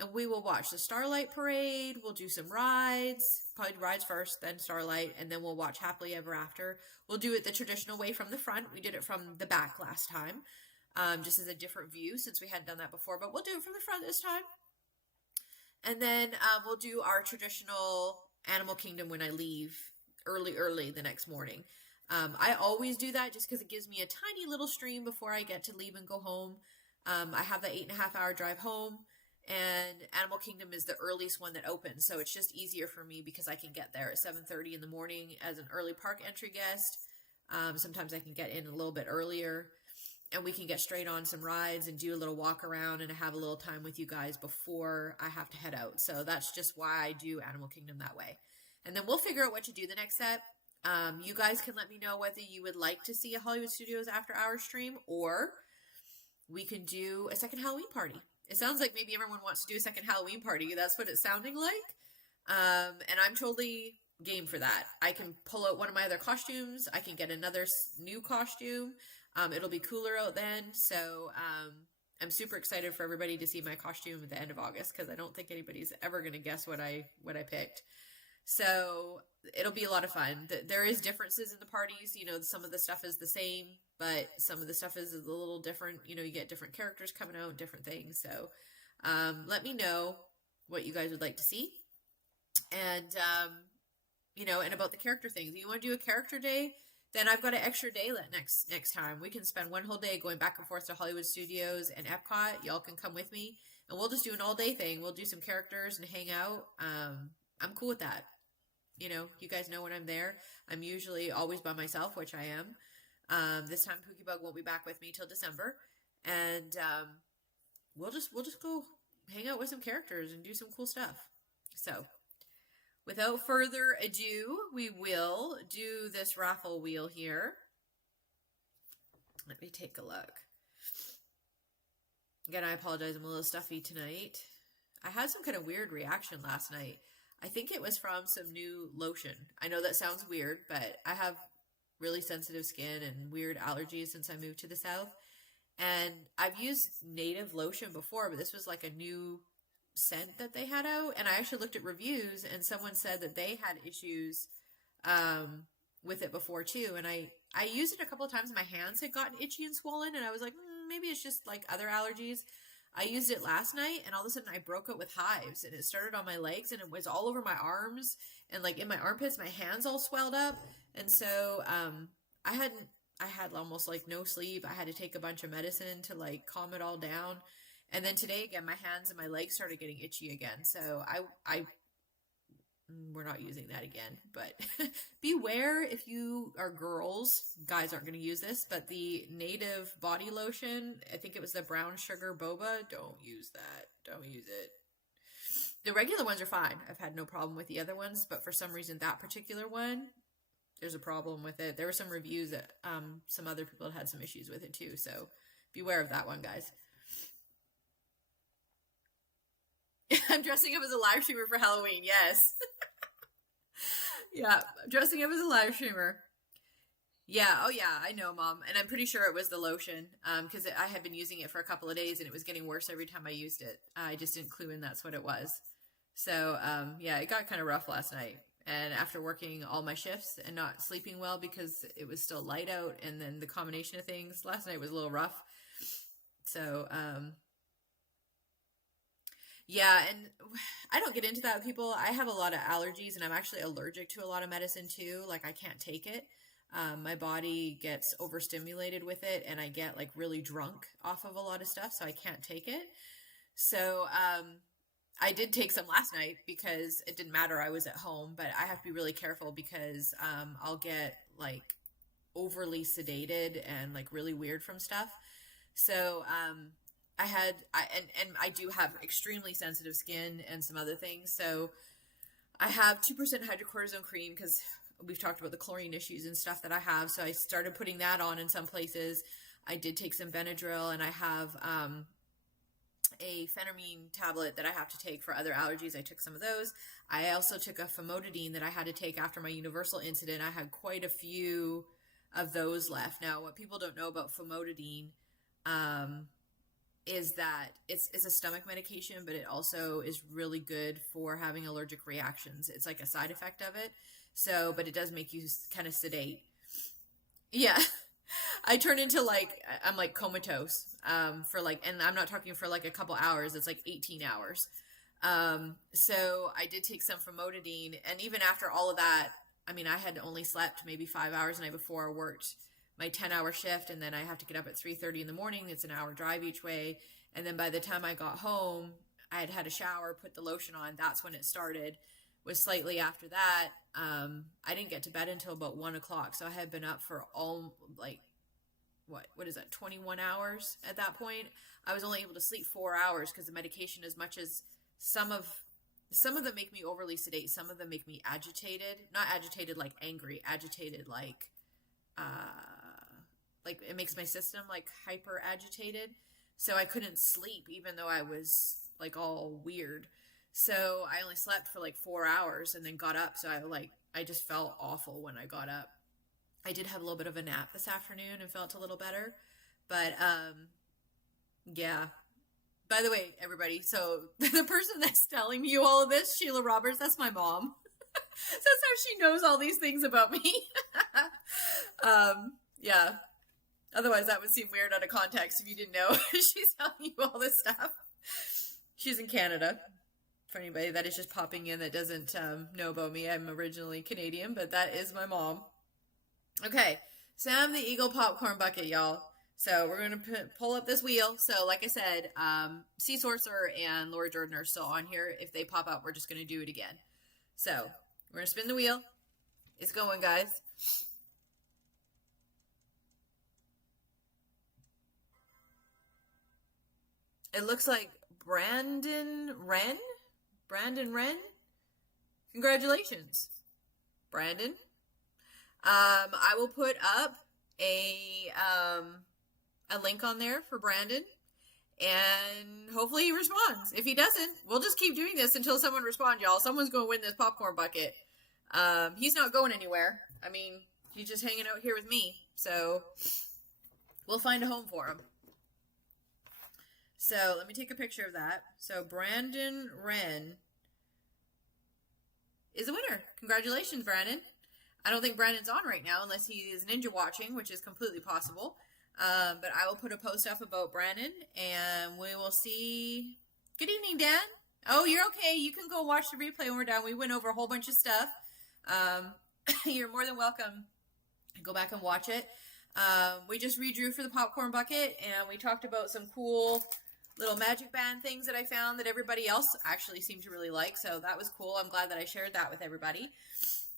And we will watch the Starlight Parade. We'll do some rides. Probably rides first, then Starlight, and then we'll watch Happily Ever After. We'll do it the traditional way from the front. We did it from the back last time, just as a different view since we hadn't done that before. But we'll do it from the front this time. And then we'll do our traditional Animal Kingdom when I leave early the next morning. I always do that just because it gives me a tiny little stream before I get to leave and go home. I have that 8.5 hour drive home. And Animal Kingdom is the earliest one that opens, so it's just easier for me because I can get there at 7:30 in the morning as an early park entry guest. Sometimes I can get in a little bit earlier, and we can get straight on some rides and do a little walk around and have a little time with you guys before I have to head out. So that's just why I do Animal Kingdom that way. And then we'll figure out what to do the next set. You guys can let me know whether you would like to see a Hollywood Studios After Hours stream, or we can do a second Halloween party. It sounds like maybe everyone wants to do a second Halloween party. That's what it's sounding like. And I'm totally game for that. I can pull out one of my other costumes. I can get another new costume. It'll be cooler out then. So I'm super excited for everybody to see my costume at the end of August, because I don't think anybody's ever going to guess what I picked. So it'll be a lot of fun. There is differences in the parties. You know, some of the stuff is the same, but some of the stuff is a little different. You know, you get different characters coming out, different things. So let me know what you guys would like to see. And, you know, and about the character things. If you want to do a character day, then I've got an extra day next time. We can spend one whole day going back and forth to Hollywood Studios and Epcot. Y'all can come with me, and we'll just do an all-day thing. We'll do some characters and hang out. I'm cool with that. You know, you guys know when I'm there. I'm usually always by myself, which I am. This time Pookiebug won't be back with me till December, and we'll just go hang out with some characters and do some cool stuff. So, without further ado, we will do this raffle wheel here. Let me take a look. Again, I apologize. I'm a little stuffy tonight. I had some kind of weird reaction last night. I think it was from some new lotion. I know that sounds weird, but I have really sensitive skin and weird allergies since I moved to the South. And I've used native lotion before, but this was like a new scent that they had out. And I actually looked at reviews, and someone said that they had issues with it before too. And I used it a couple of times, and my hands had gotten itchy and swollen, and I was like, maybe it's just like other allergies. I used it last night, and all of a sudden I broke out with hives, and it started on my legs, and it was all over my arms and like in my armpits. My hands all swelled up. And so I had almost like no sleep. I had to take a bunch of medicine to like calm it all down. And then today again, my hands and my legs started getting itchy again. So we're not using that again, but beware if you are girls. Guys aren't going to use this, but the native body lotion, I think it was the brown sugar boba. Don't use that. Don't use it. The regular ones are fine. I've had no problem with the other ones, but for some reason, that particular one, there's a problem with it. There were some reviews that some other people had some issues with it too. So beware of that one, guys. I'm dressing up as a live streamer for Halloween. Yes. Yeah, I'm dressing up as a live streamer. Yeah. Oh, yeah. I know, Mom. And I'm pretty sure it was the lotion, because I had been using it for a couple of days, and it was getting worse every time I used it. I just didn't clue in that's what it was. So, yeah, it got kind of rough last night. And after working all my shifts and not sleeping well because it was still light out, and then the combination of things, last night was a little rough. So, yeah, and I don't get into that with people. I have a lot of allergies, and I'm actually allergic to a lot of medicine too. Like, I can't take it. My body gets overstimulated with it, and I get like really drunk off of a lot of stuff, so I can't take it. So I did take some last night because it didn't matter. I was at home, but I have to be really careful because I'll get like overly sedated and like really weird from stuff. So and I do have extremely sensitive skin and some other things. So I have 2% hydrocortisone cream because we've talked about the chlorine issues and stuff that I have. So I started putting that on in some places. I did take some Benadryl, and I have a phentermine tablet that I have to take for other allergies. I took some of those. I also took a famotidine that I had to take after my Universal incident. I had quite a few of those left. Now, what people don't know about famotidine is that it's a stomach medication, but it also is really good for having allergic reactions. It's like a side effect of it. So, but it does make you kind of sedate. Yeah. I turn into like, I'm like comatose, for like, and I'm not talking for like a couple hours. It's like 18 hours. So I did take some famotidine, and even after all of that, I mean, I had only slept maybe 5 hours the night before. I worked my 10-hour shift, and then I have to get up at 3:30 in the morning. It's an hour drive each way. And then by the time I got home, I had a shower, put the lotion on. That's when it started. Was slightly after that. I didn't get to bed until about 1 o'clock. So I had been up for all like, what is that? 21 hours at that point. I was only able to sleep 4 hours because the medication, as much as some of them make me overly sedate, some of them make me agitated, not agitated like angry, agitated like it makes my system like hyper agitated. So I couldn't sleep even though I was like all weird. So I only slept for like 4 hours and then got up. So I just felt awful when I got up. I did have a little bit of a nap this afternoon and felt a little better. But yeah. By the way, everybody, so the person that's telling you all of this, Sheila Roberts, that's my mom. So that's how she knows all these things about me. Yeah. Otherwise, that would seem weird out of context if you didn't know. She's telling you all this stuff. She's in Canada. For anybody that is just popping in that doesn't know about me, I'm originally Canadian, but that is my mom. Okay, Sam the Eagle popcorn bucket, y'all. So we're going to pull up this wheel. So like I said, Sea Sorcerer and Laura Jordan are still on here. If they pop up, we're just going to do it again. So we're going to spin the wheel. It's going, guys. It looks like Brandon Wren. Congratulations, Brandon. I will put up a link on there for Brandon, and hopefully he responds. If he doesn't, we'll just keep doing this until someone responds, y'all. Someone's going to win this popcorn bucket. He's not going anywhere. I mean, he's just hanging out here with me, so we'll find a home for him. So let me take a picture of that. So Brandon Wren is the winner. Congratulations, Brandon. I don't think Brandon's on right now unless he is ninja watching, which is completely possible. But I will put a post up about Brandon, and we will see. Good evening, Dan. Oh, you're okay. You can go watch the replay when we're done. We went over a whole bunch of stuff. You're more than welcome to go back and watch it. We just redrew for the popcorn bucket, and we talked about some cool little magic band things that I found that everybody else actually seemed to really like. So that was cool. I'm glad that I shared that with everybody.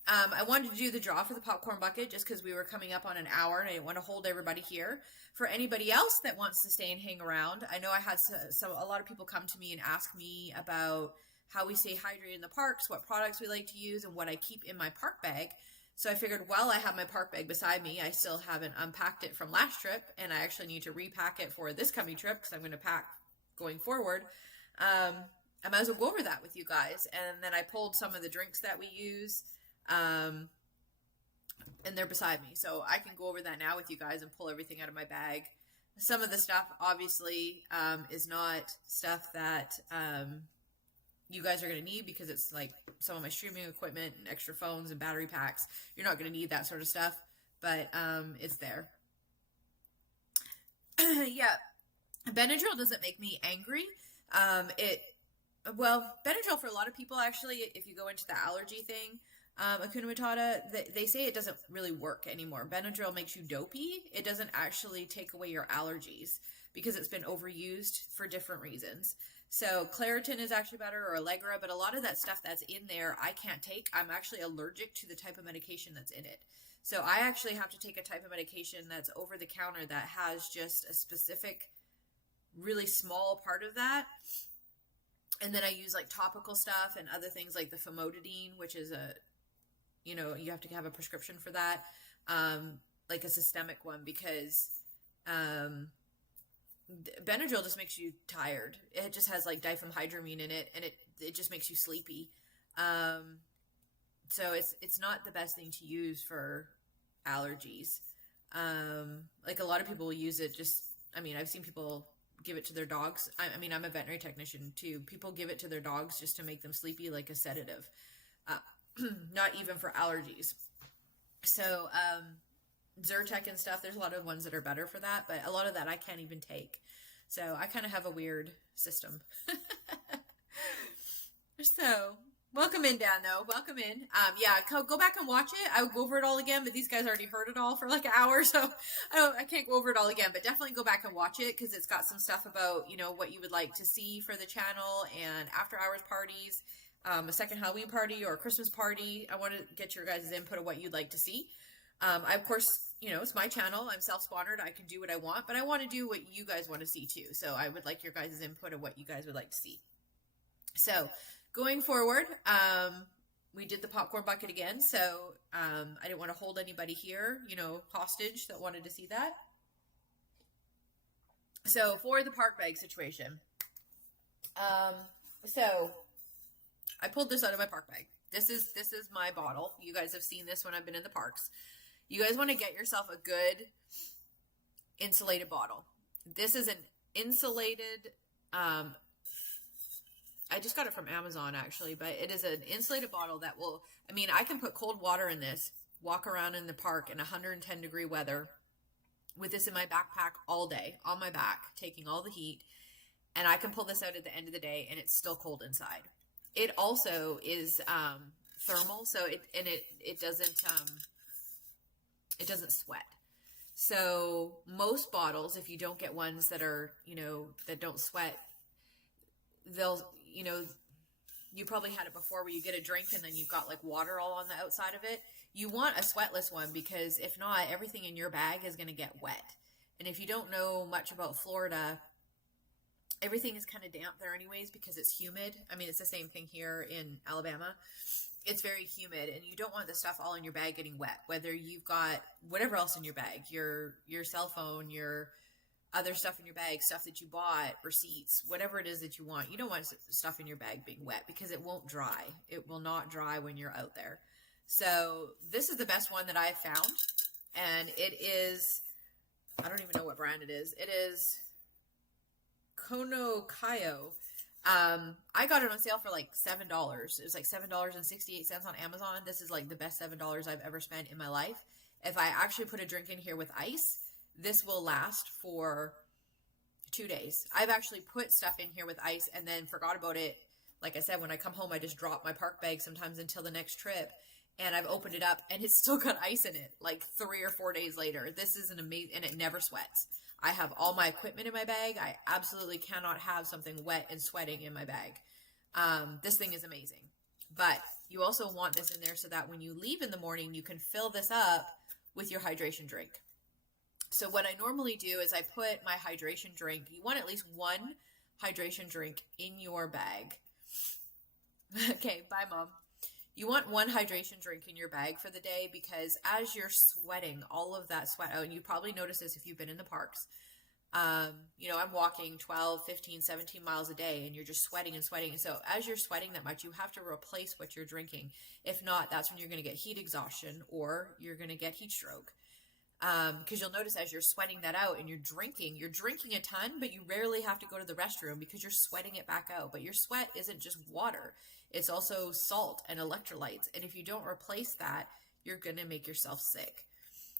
I wanted to do the draw for the popcorn bucket just because we were coming up on an hour and I didn't want to hold everybody here. For anybody else that wants to stay and hang around, I know I had a lot of people come to me and ask me about how we stay hydrated in the parks, what products we like to use, and what I keep in my park bag. So I figured while I have my park bag beside me, I still haven't unpacked it from last trip, and I actually need to repack it for this coming trip because I'm going to pack going forward. I might as well go over that with you guys. And then I pulled some of the drinks that we use, and they're beside me. So I can go over that now with you guys and pull everything out of my bag. Some of the stuff, obviously, is not stuff that you guys are going to need because it's like some of my streaming equipment and extra phones and battery packs. You're not going to need that sort of stuff, but it's there. Yeah. Benadryl doesn't make me angry. Benadryl for a lot of people, actually, if you go into the allergy thing, Hakuna Matata, they say it doesn't really work anymore. Benadryl makes you dopey. It doesn't actually take away your allergies because it's been overused for different reasons. So Claritin is actually better, or Allegra, but a lot of that stuff that's in there I can't take. I'm actually allergic to the type of medication that's in it. So I actually have to take a type of medication that's over the counter that has just a specific, really small part of that. And then I use like topical stuff and other things like the famotidine, which is you have to have a prescription for that, like a systemic one, because Benadryl just makes you tired. It just has like diphenhydramine in it, and it just makes you sleepy. So it's not the best thing to use for allergies. Like a lot of people will use it I've seen people give it to their dogs. I'm a veterinary technician too. People give it to their dogs just to make them sleepy, like a sedative. Not even for allergies. So, Zyrtec and stuff, there's a lot of ones that are better for that, but a lot of that I can't even take. So I kind of have a weird system. So welcome in, Dan, though. Welcome in. Go back and watch it. I would go over it all again, but these guys already heard it all for like an hour, so I can't go over it all again, but definitely go back and watch it, because it's got some stuff about, what you would like to see for the channel, and after hours parties, a second Halloween party or a Christmas party. I want to get your guys' input of what you'd like to see. I, of course, it's my channel. I'm self-sponsored. I can do what I want, but I want to do what you guys want to see too. So I would like your guys' input of what you guys would like to see. So going forward, we did the popcorn bucket again. So I didn't want to hold anybody here, hostage that wanted to see that. So for the park bag situation, so I pulled this out of my park bag. This is my bottle. You guys have seen this when I've been in the parks. You guys want to get yourself a good insulated bottle. This is an insulated, I just got it from Amazon actually, but it is an insulated bottle that will, I can put cold water in this, walk around in the park in 110 degree weather with this in my backpack all day on my back, taking all the heat. And I can pull this out at the end of the day and it's still cold inside. It also is thermal, so it doesn't sweat. So most bottles, if you don't get ones that are, that don't sweat, they'll, you probably had it before where you get a drink and then you've got like water all on the outside of it. You want a sweatless one, because if not, everything in your bag is going to get wet. And if you don't know much about Florida, everything is kind of damp there anyways, because it's humid. It's the same thing here in Alabama. It's very humid, and you don't want the stuff all in your bag getting wet, whether you've got whatever else in your bag, your cell phone, your other stuff in your bag, stuff that you bought, receipts, whatever it is that you want. You don't want stuff in your bag being wet, because it won't dry. It will not dry when you're out there. So this is the best one that I've found, and it is, I don't even know what brand it is. It is Kono Kayo. I got it on sale for like $7. It was like $7.68 on Amazon. This is like the best $7 I've ever spent in my life. If I actually put a drink in here with ice, this will last for 2 days. I've actually put stuff in here with ice and then forgot about it. Like I said, when I come home, I just drop my park bag sometimes until the next trip, and I've opened it up and it's still got ice in it like 3 or 4 days later. This is an amazing, and it never sweats. I have all my equipment in my bag. I absolutely cannot have something wet and sweating in my bag. This thing is amazing. But you also want this in there so that when you leave in the morning, you can fill this up with your hydration drink. So what I normally do is I put my hydration drink. You want at least one hydration drink in your bag. Okay, bye, Mom. You want one hydration drink in your bag for the day, because as you're sweating all of that sweat out, and you probably notice this if you've been in the parks, I'm walking 12, 15, 17 miles a day, and you're just sweating and sweating. And so as you're sweating that much, you have to replace what you're drinking. If not, that's when you're going to get heat exhaustion, or you're going to get heat stroke. Because you'll notice as you're sweating that out and you're drinking a ton, but you rarely have to go to the restroom because you're sweating it back out. But your sweat isn't just water. It's also salt and electrolytes. And if you don't replace that, you're going to make yourself sick.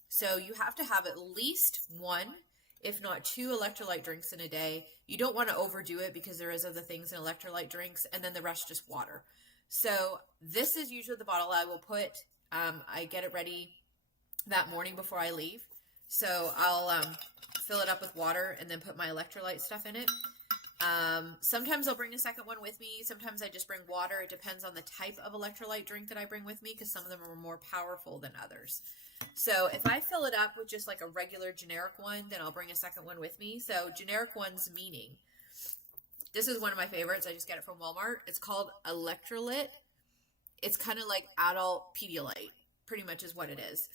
So you have to have at least one, if not 2 electrolyte drinks in a day. You don't want to overdo it, because there is other things in electrolyte drinks, and then the rest just water. So this is usually the bottle I will put. I get it ready that morning before I leave. So I'll fill it up with water and then put my electrolyte stuff in it. Sometimes I'll bring a second one with me. Sometimes I just bring water. It depends on the type of electrolyte drink that I bring with me, because some of them are more powerful than others. So if I fill it up with just like a regular generic one, then I'll bring a second one with me. So generic ones meaning, this is one of my favorites. I just get it from Walmart. It's called Electrolyte. It's kind of like adult Pedialyte, pretty much is what it is.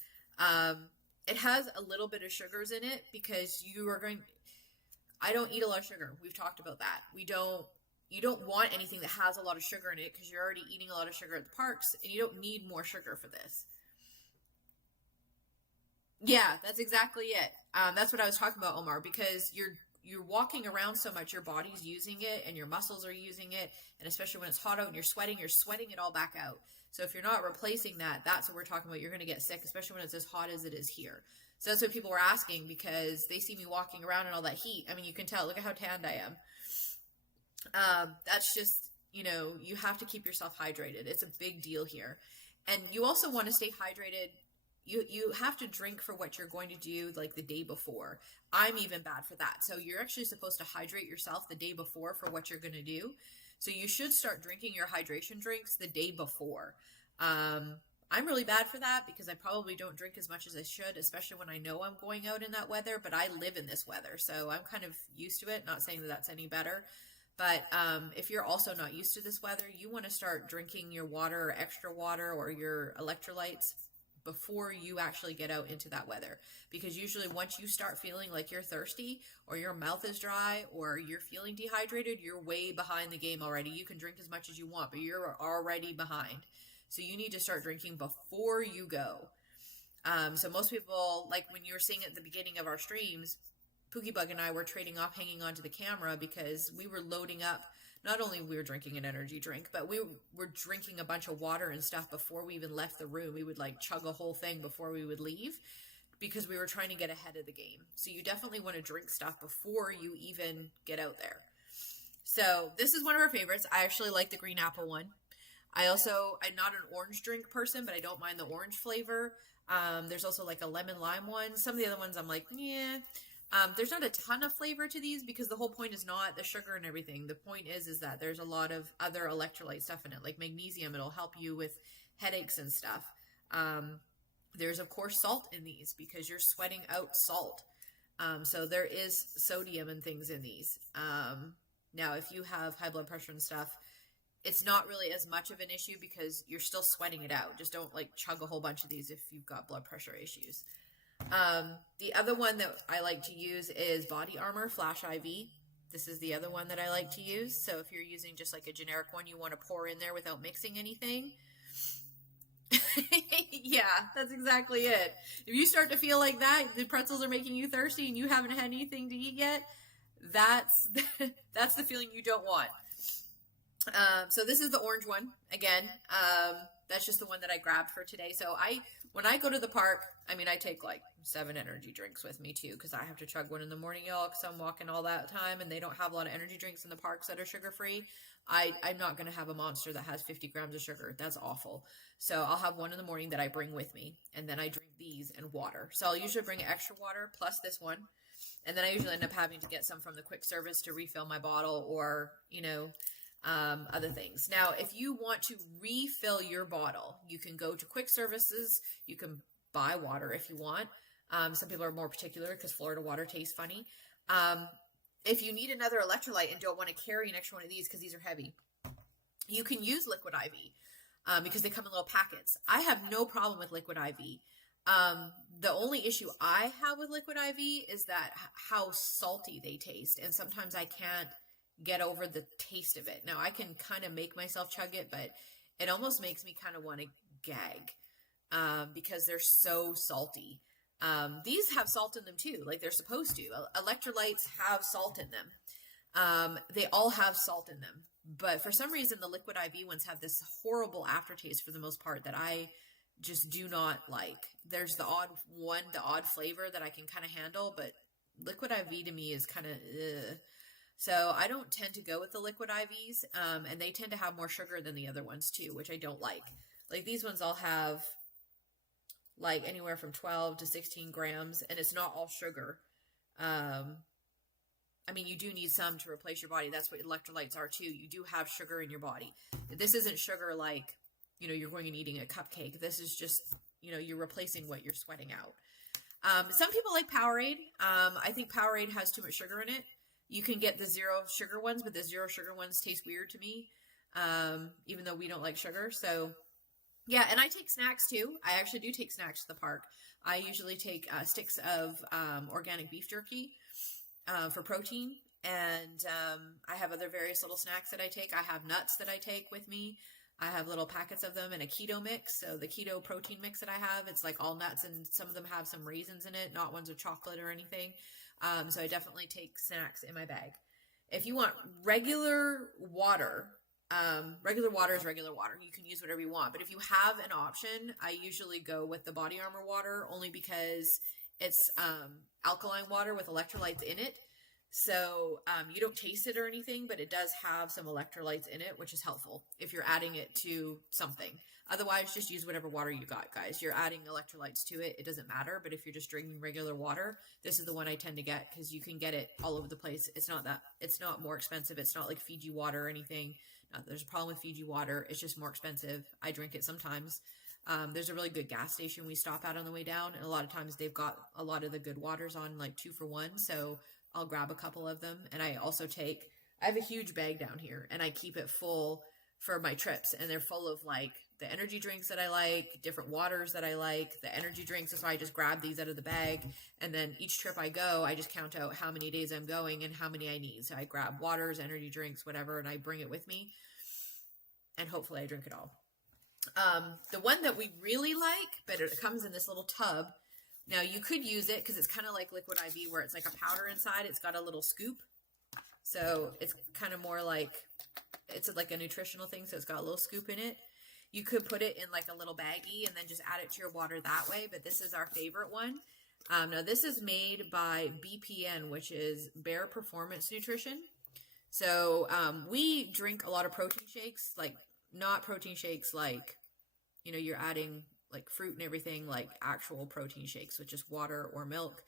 It has a little bit of sugars in it because I don't eat a lot of sugar. We've talked about that. You don't want anything that has a lot of sugar in it because you're already eating a lot of sugar at the parks, and you don't need more sugar for this. Yeah, that's exactly it. That's what I was talking about, Omar, because you're walking around so much, your body's using it and your muscles are using it, and especially when it's hot out and you're sweating it all back out. So if you're not replacing that, that's what we're talking about. You're going to get sick, especially when it's as hot as it is here. So that's what people were asking, because they see me walking around in all that heat. I mean, you can tell, look at how tanned I am. That's just, you have to keep yourself hydrated. It's a big deal here. And you also want to stay hydrated. You have to drink for what you're going to do like the day before. I'm even bad for that. So you're actually supposed to hydrate yourself the day before for what you're going to do. So you should start drinking your hydration drinks the day before. I'm really bad for that because I probably don't drink as much as I should, especially when I know I'm going out in that weather, but I live in this weather. So I'm kind of used to it. Not saying that that's any better. But if you're also not used to this weather, you want to start drinking your water or extra water or your electrolytes before you actually get out into that weather. Because usually once you start feeling like you're thirsty or your mouth is dry or you're feeling dehydrated, you're way behind the game already. You can drink as much as you want, but you're already behind. So you need to start drinking before you go. So most people, like when you were seeing at the beginning of our streams, Pookiebug and I were trading off hanging onto the camera because we were loading up. Not only we were drinking an energy drink, but we were drinking a bunch of water and stuff before we even left the room. We would like chug a whole thing before we would leave because we were trying to get ahead of the game. So you definitely want to drink stuff before you even get out there. So this is one of our favorites. I actually like the green apple one. I'm not an orange drink person, but I don't mind the orange flavor. There's also like a lemon lime one. Some of the other ones I'm like, yeah. There's not a ton of flavor to these because the whole point is not the sugar and everything. The point is that there's a lot of other electrolyte stuff in it, like magnesium. It'll help you with headaches and stuff. There's of course salt in these because you're sweating out salt. So there is sodium and things in these. Now, if you have high blood pressure and stuff, it's not really as much of an issue because you're still sweating it out. Just don't like chug a whole bunch of these if you've got blood pressure issues. The other one that I like to use is Body Armor Flash IV. This is the other one that I like to use. So if you're using just like a generic one, you want to pour in there without mixing anything. Yeah, that's exactly it. If you start to feel like that, the pretzels are making you thirsty and you haven't had anything to eat yet, that's the feeling you don't want. So this is the orange one again. That's just the one that I grabbed for today. So when I go to the park, I take like 7 energy drinks with me too, because I have to chug one in the morning, y'all, because I'm walking all that time and they don't have a lot of energy drinks in the parks that are sugar free. I'm not going to have a Monster that has 50 grams of sugar. That's awful. So I'll have one in the morning that I bring with me, and then I drink these and water. So I'll usually bring extra water plus this one. And then I usually end up having to get some from the quick service to refill my bottle or, other things. Now, if you want to refill your bottle, you can go to quick services. You can buy water if you want. Some people are more particular because Florida water tastes funny. If you need another electrolyte and don't want to carry an extra one of these because these are heavy, you can use Liquid IV because they come in little packets. I have no problem with Liquid IV. The only issue I have with Liquid IV is that how salty they taste. And sometimes I can't get over the taste of it. Now I can kind of make myself chug it, but it almost makes me kind of want to gag because they're so salty. These have salt in them too, like they're supposed to. Electrolytes have salt in them. They all have salt in them, but for some reason the Liquid IV ones have this horrible aftertaste for the most part that I just do not like. There's the odd flavor that I can kind of handle, but Liquid IV to me is kind of So I don't tend to go with the Liquid IVs, and they tend to have more sugar than the other ones too, which I don't like. Like these ones all have like anywhere from 12 to 16 grams, and it's not all sugar. I mean, you do need some to replace your body. That's what electrolytes are too. You do have sugar in your body. This isn't sugar like, you know, you're going and eating a cupcake. This is just, you know, you're replacing what you're sweating out. Some people like Powerade. I think Powerade has too much sugar in it. You can get the zero sugar ones, but the zero sugar ones taste weird to me, even though we don't like sugar. So, yeah, and I take snacks too. I actually do take snacks to the park. I usually take sticks of organic beef jerky for protein, and I have other various little snacks that I take. I have nuts that I take with me. I have little packets of them in a keto mix. So the keto protein mix that I have, it's like all nuts, and some of them have some raisins in it, not ones with chocolate or anything. So I definitely take snacks in my bag. If you want regular water is regular water. You can use whatever you want. But if you have an option, I usually go with the Body Armor water, only because it's alkaline water with electrolytes in it. So you don't taste it or anything, but it does have some electrolytes in it, which is helpful if you're adding it to something. Otherwise, just use whatever water you got, guys. You're adding electrolytes to it, it doesn't matter. But if you're just drinking regular water, this is the one I tend to get, because you can get it all over the place. It's not more expensive. It's not like Fiji water or anything. No, there's a problem with Fiji water. It's just more expensive. I drink it sometimes. There's a really good gas station we stop at on the way down, and a lot of times they've got a lot of the good waters on like 2 for $1. So I'll grab a couple of them. And I also I have a huge bag down here, and I keep it full for my trips, and they're full of like the energy drinks that I like, different waters that I like, the energy drinks. So I just grab these out of the bag, and then each trip I go, I just count out how many days I'm going and how many I need. So I grab waters, energy drinks, whatever, and I bring it with me, and hopefully I drink it all. The one that we really like, but it comes in this little tub. Now you could use it because it's kind of like Liquid IV, where it's like a powder inside. It's got a little scoop. So it's kind of more like, it's like a nutritional thing. So it's got a little scoop in it. You could put it in like a little baggie and then just add it to your water that way. But this is our favorite one. Now this is made by BPN, which is Bear Performance Nutrition. So we drink a lot of protein shakes, like not protein shakes like, you know, you're adding like fruit and everything, like actual protein shakes with just water or milk,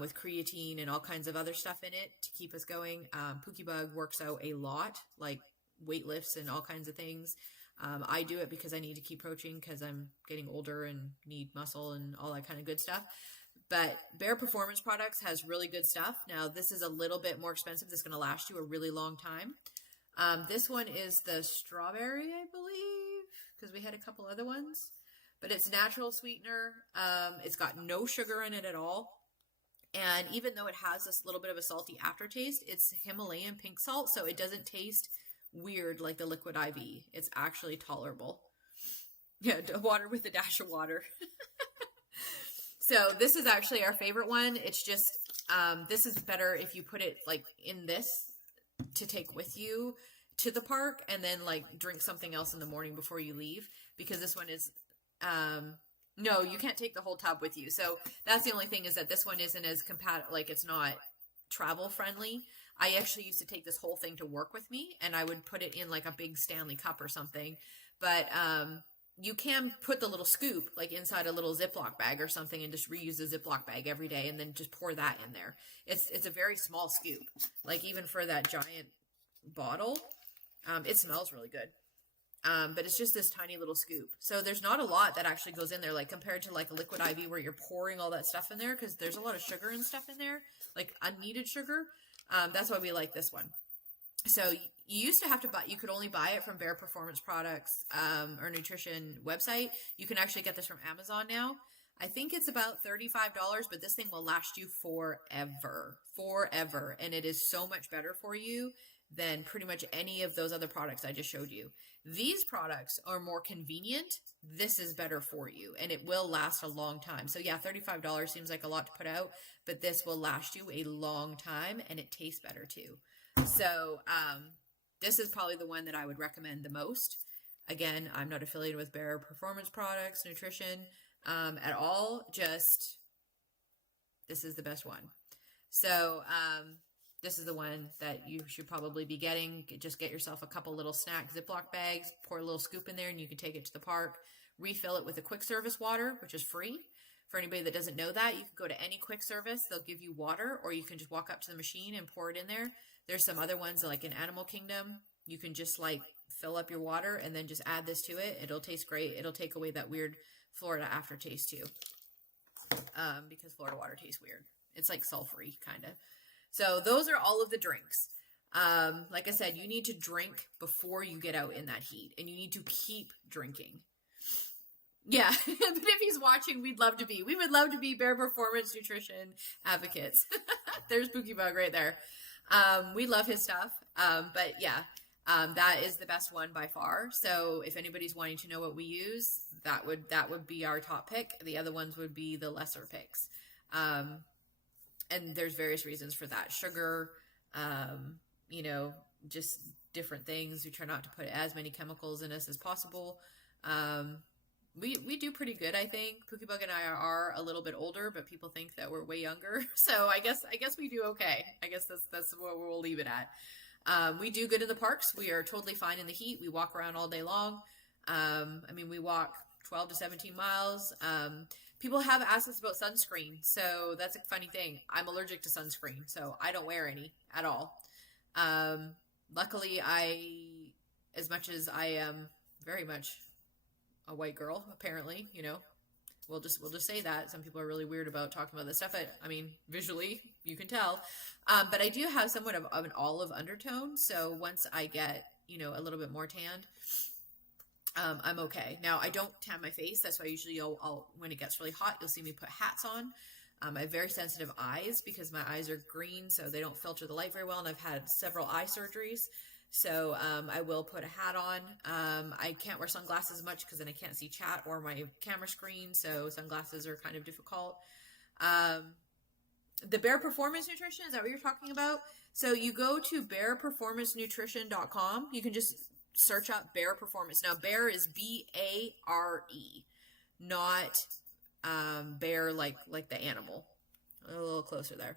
with creatine and all kinds of other stuff in it to keep us going. Pookie Bug works out a lot, like weight lifts and all kinds of things. I do it because I need to keep protein because I'm getting older and need muscle and all that kind of good stuff. But Bear Performance Products has really good stuff. Now, this is a little bit more expensive. This is going to last you a really long time. This one is the strawberry, I believe, because we had a couple other ones. But it's natural sweetener. It's got no sugar in it at all. And even though it has this little bit of a salty aftertaste, it's Himalayan pink salt, so it doesn't taste weird like the Liquid IV. It's actually tolerable. Yeah, water with a dash of water. So this is actually our favorite one. It's just, this is better if you put it like in this to take with you to the park, and then like drink something else in the morning before you leave, because this one is, no, you can't take the whole tub with you. So that's the only thing, is that this one isn't as like it's not travel friendly. I actually used to take this whole thing to work with me, and I would put it in like a big Stanley cup or something. But you can put the little scoop like inside a little Ziploc bag or something, and just reuse the Ziploc bag every day, and then just pour that in there. It's a very small scoop, like even for that giant bottle. It smells really good. But it's just this tiny little scoop. So there's not a lot that actually goes in there, like compared to like a Liquid IV where you're pouring all that stuff in there, because there's a lot of sugar and stuff in there, like unneeded sugar. That's why we like this one. So you used to have to buy, you could only buy it from Bear Performance Products, or nutrition website. You can actually get this from Amazon now. I think it's about $35, but this thing will last you forever. And it is so much better for you than pretty much any of those other products I just showed you. These products are more convenient. This is better for you, and it will last a long time. So yeah, $35 seems like a lot to put out, but this will last you a long time, and it tastes better too. So this is probably the one that I would recommend the most. Again, I'm not affiliated with Bear Performance Products, Nutrition at all. Just, this is the best one. So this is the one that you should probably be getting. Just get yourself a couple little snack Ziploc bags, pour a little scoop in there, and you can take it to the park. Refill it with a quick service water, which is free For anybody that doesn't know that, you can go to any quick service. They'll give you water, or you can just walk up to the machine and pour it in there. There's some other ones like in Animal Kingdom. You can just like fill up your water and then just add this to it. It'll taste great. It'll take away that weird Florida aftertaste too. Because Florida water tastes weird. It's like sulfury kind of. So those are all of the drinks. Like I said, you need to drink before you get out in that heat, and you need to keep drinking. Yeah, but if he's watching, we would love to be Bear Performance Nutrition advocates. There's Pookiebug right there. We love his stuff. But yeah, that is the best one by far. So if anybody's wanting to know what we use, that would be our top pick. The other ones would be the lesser picks. And there's various reasons for that. Sugar, just different things. We try not to put as many chemicals in us as possible. We do pretty good, I think. Pookiebug and I are a little bit older, but people think that we're way younger. So I guess we do okay. I guess that's what we'll leave it at. We do good in the parks. We are totally fine in the heat. We walk around all day long. We walk 12 to 17 miles. People have asked us about sunscreen, so that's a funny thing. I'm allergic to sunscreen, so I don't wear any at all. Luckily, as much as I am very much a white girl, apparently, we'll just say that. Some people are really weird about talking about this stuff. Visually, you can tell. But I do have somewhat of an olive undertone, so once I get, a little bit more tanned, I'm okay. Now, I don't tan my face. That's why usually I'll when it gets really hot, you'll see me put hats on. I have very sensitive eyes because my eyes are green, so they don't filter the light very well, and I've had several eye surgeries. So I will put a hat on. I can't wear sunglasses much because then I can't see chat or my camera screen, so sunglasses are kind of difficult. The Bear Performance Nutrition, is that what you're talking about? So you go to bearperformancenutrition.com. You can just search up Bear Performance. Now, Bear is B-A-R-E, not bear like the animal. A little closer there.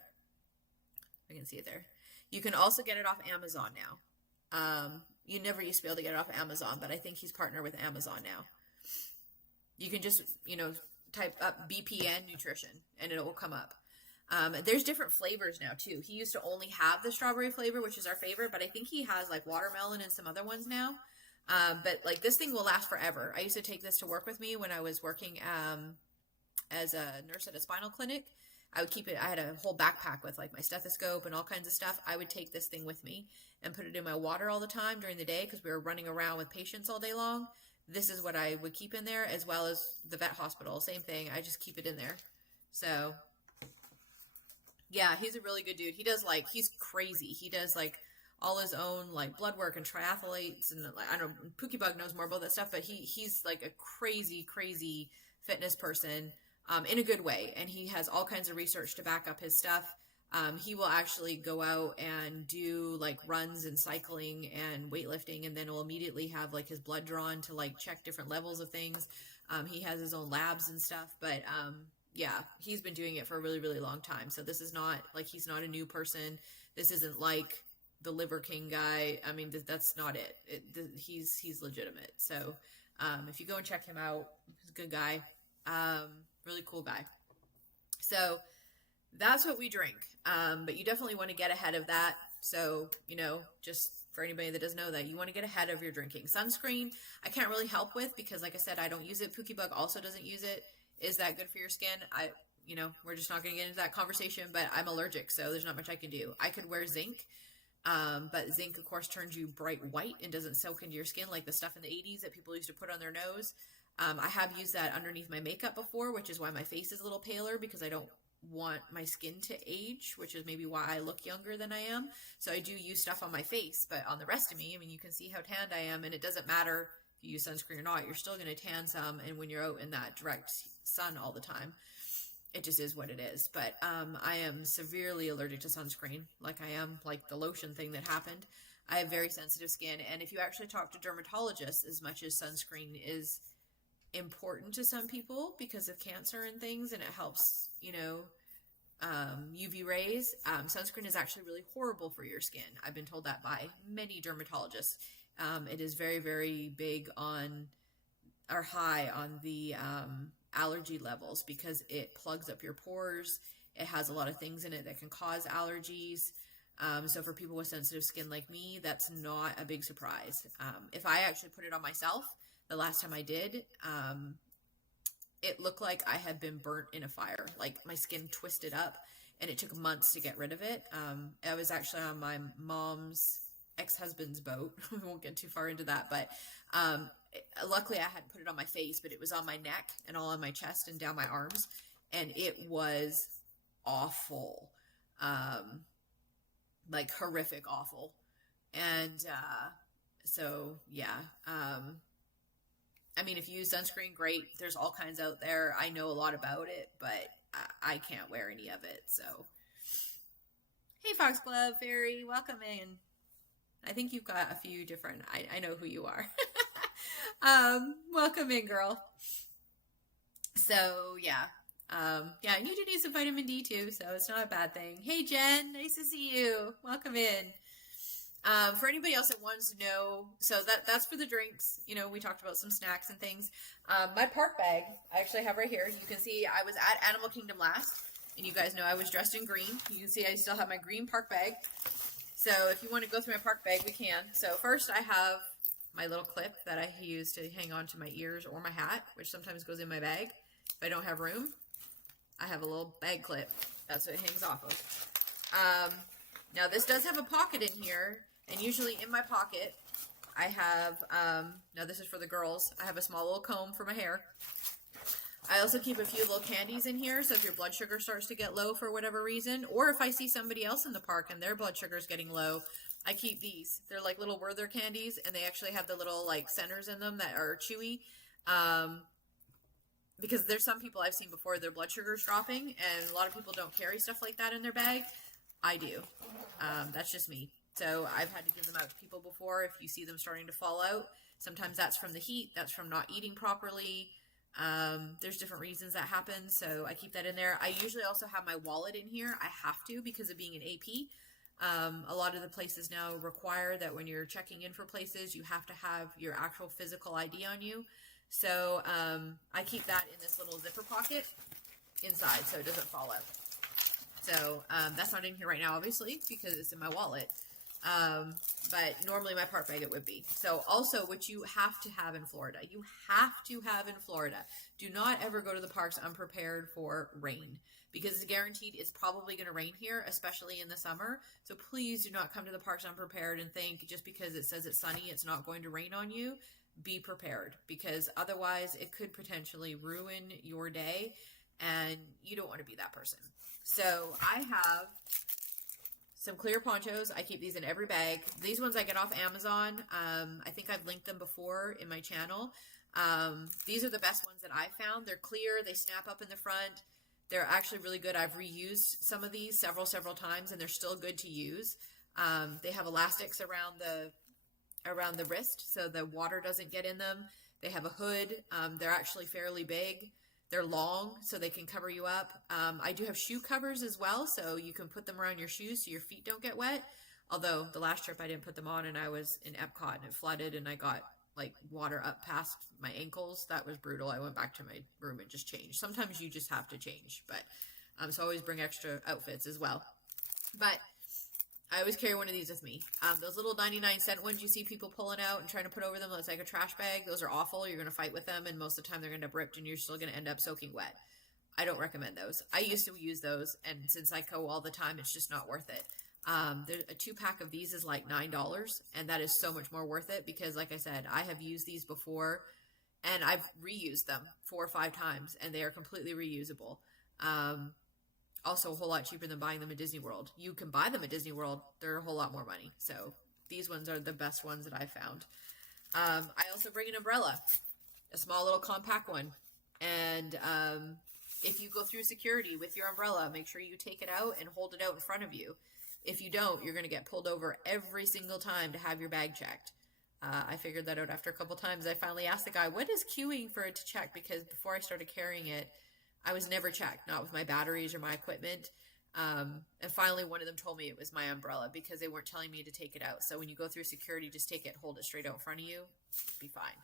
I can see it there. You can also get it off Amazon now. You never used to be able to get it off Amazon, but I think he's partnered with Amazon now. You can just, type up BPN nutrition and it will come up. There's different flavors now too. He used to only have the strawberry flavor, which is our favorite, but I think he has like watermelon and some other ones now. But like this thing will last forever. I used to take this to work with me when I was working, as a nurse at a spinal clinic. I would keep it. I had a whole backpack with like my stethoscope and all kinds of stuff. I would take this thing with me and put it in my water all the time during the day because we were running around with patients all day long. This is what I would keep in there, as well as the vet hospital. Same thing. I just keep it in there. So yeah, he's a really good dude. He's crazy. He does like all his own like blood work and triathletes, and like, I don't know, Pookiebug knows more about that stuff, but he's like a crazy fitness person. In a good way, and he has all kinds of research to back up his stuff. He will actually go out and do like runs and cycling and weightlifting, and then will immediately have like his blood drawn to like check different levels of things. He has his own labs and stuff, but yeah, he's been doing it for a really long time. So this is not like, he's not a new person. This isn't like the Liver King guy. I mean, that's not it. He's legitimate. So if you go and check him out, he's a good guy. Really cool guy. So that's what we drink. But you definitely want to get ahead of that. So, just for anybody that doesn't know that, you want to get ahead of your drinking. Sunscreen, I can't really help with because like I said, I don't use it. Pookiebug also doesn't use it. Is that good for your skin? We're just not going to get into that conversation, but I'm allergic, so there's not much I can do. I could wear zinc. But zinc, of course, turns you bright white and doesn't soak into your skin like the stuff in the 80s that people used to put on their nose. I have used that underneath my makeup before, which is why my face is a little paler, because I don't want my skin to age, which is maybe why I look younger than I am. So I do use stuff on my face, but on the rest of me, you can see how tanned I am, and it doesn't matter if you use sunscreen or not. You're still going to tan some, and when you're out in that direct sun all the time, it just is what it is. But I am severely allergic to sunscreen, like I am like the lotion thing that happened. I have very sensitive skin, and if you actually talk to dermatologists, as much as sunscreen is important to some people because of cancer and things, and it helps, UV rays, sunscreen is actually really horrible for your skin. I've been told that by many dermatologists. It is very, very big on, or high on the allergy levels because it plugs up your pores. It has a lot of things in it that can cause allergies. So for people with sensitive skin like me, that's not a big surprise. If I actually put it on myself, the last time I did, it looked like I had been burnt in a fire. Like my skin twisted up, and it took months to get rid of it. I was actually on my mom's ex-husband's boat. We won't get too far into that, but luckily I hadn't put it on my face, but it was on my neck and all on my chest and down my arms, and it was awful. Like horrific awful. And so yeah, I mean, if you use sunscreen, great. There's all kinds out there. I know a lot about it, but I can't wear any of it. So, hey, Foxglove Fairy, welcome in. I think you've got a few different. I know who you are. Welcome in, girl. So yeah, yeah, and you do need some vitamin D too, so it's not a bad thing. Hey, Jen, nice to see you. Welcome in. For anybody else that wants to know, so that's for the drinks. You know, we talked about some snacks and things. My park bag, I actually have right here. You can see I was at Animal Kingdom last, and you guys know I was dressed in green. You can see I still have my green park bag. So if you want to go through my park bag, we can. So first I have my little clip that I use to hang on to my ears or my hat, which sometimes goes in my bag. If I don't have room, I have a little bag clip. That's what it hangs off of. Now this does have a pocket in here. And usually in my pocket, I have, now this is for the girls, I have a small little comb for my hair. I also keep a few little candies in here, so if your blood sugar starts to get low for whatever reason, or if I see somebody else in the park and their blood sugar is getting low, I keep these. They're like little Werther candies, and they actually have the little like centers in them that are chewy. Because there's some people I've seen before, their blood sugar is dropping, and a lot of people don't carry stuff like that in their bag. I do. That's just me. So I've had to give them out to people before if you see them starting to fall out. Sometimes that's from the heat. That's from not eating properly. There's different reasons that happen. So I keep that in there. I usually also have my wallet in here. I have to because of being an AP. A lot of the places now require that when you're checking in for places, you have to have your actual physical ID on you. So I keep that in this little zipper pocket inside so it doesn't fall out. So that's not in here right now, obviously, because it's in my wallet. But normally my park bag it would be. So also what you have to have in Florida, you have to have in Florida, do not ever go to the parks unprepared for rain, because it's guaranteed it's probably going to rain here, especially in the summer. So please do not come to the parks unprepared and think just because it says it's sunny, it's not going to rain on you. Be prepared, because otherwise it could potentially ruin your day, and you don't want to be that person. So I have some clear ponchos. I keep these in every bag. These ones I get off Amazon. I think I've linked them before in my channel. These are the best ones that I found. They're clear. They snap up in the front. They're actually really good. I've reused some of these several times, and they're still good to use. They have elastics around the wrist so the water doesn't get in them. They have a hood. They're actually fairly big. They're long, so they can cover you up. I do have shoe covers as well, so you can put them around your shoes so your feet don't get wet. Although the last trip I didn't put them on, and I was in Epcot and it flooded, and I got like water up past my ankles. That was brutal. I went back to my room and just changed. Sometimes you just have to change, but so always bring extra outfits as well. But I always carry one of these with me. Those little 99-cent ones you see people pulling out and trying to put over them, it's like a trash bag. Those are awful. You're going to fight with them, and most of the time they're going to end up ripped, and you're still going to end up soaking wet. I don't recommend those. I used to use those, and since I go all the time, it's just not worth it. There's a 2-pack of these is like $9, and that is so much more worth it because, like I said, I have used these before, and I've reused them 4 or 5 times, and they are completely reusable. Also a whole lot cheaper than buying them at Disney World. You can buy them at Disney World. They're a whole lot more money. So these ones are the best ones that I found. I also bring an umbrella, a small little compact one. And if you go through security with your umbrella, make sure you take it out and hold it out in front of you. If you don't, you're going to get pulled over every single time to have your bag checked. I figured that out after a couple times. I finally asked the guy, what is queuing for it to check? Because before I started carrying it, I was never checked, not with my batteries or my equipment. And finally, one of them told me it was my umbrella because they weren't telling me to take it out. So when you go through security, just take it, hold it straight out in front of you, be fine.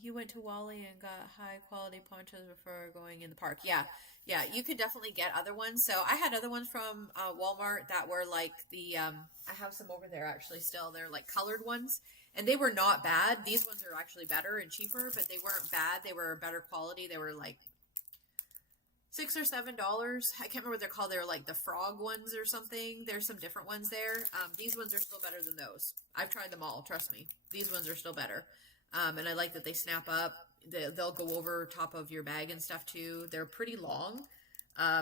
He went to Wally and got high quality ponchos before going in the park. Yeah, yeah, you could definitely get other ones. So I had other ones from Walmart that were like I have some over there actually still. They're like colored ones, and they were not bad. These ones are actually better and cheaper, but they weren't bad. They were better quality. They were like $6 or $7. I can't remember what they're called. They're like the frog ones or something. There's some different ones there. These ones are still better than those. I've tried them all. Trust me. These ones are still better. And I like that they snap up. They'll go over top of your bag and stuff too. They're pretty long.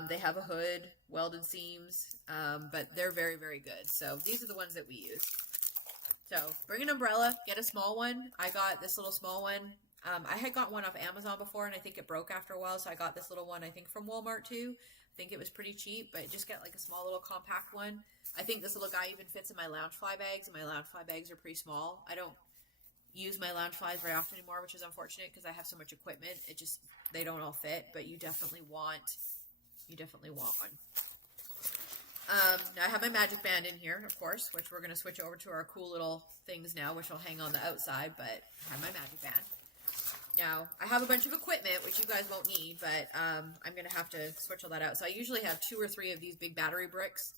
They have a hood, welded seams, but they're very, very good. So these are the ones that we use. So bring an umbrella, get a small one. I got this little small one. I had got one off Amazon before, and I think it broke after a while, so I got this little one, I think, from Walmart too. I think it was pretty cheap, but just get like a small little compact one. I think this little guy even fits in my lounge fly bags, and my lounge fly bags are pretty small. I don't use my lounge flies very often anymore, which is unfortunate because I have so much equipment. They don't all fit, but you definitely want one. Now I have my magic band in here, of course, which we're going to switch over to our cool little things now, which will hang on the outside, but I have my magic band. Now, I have a bunch of equipment, which you guys won't need, but I'm going to have to switch all that out. So I usually have 2 or 3 of these big battery bricks.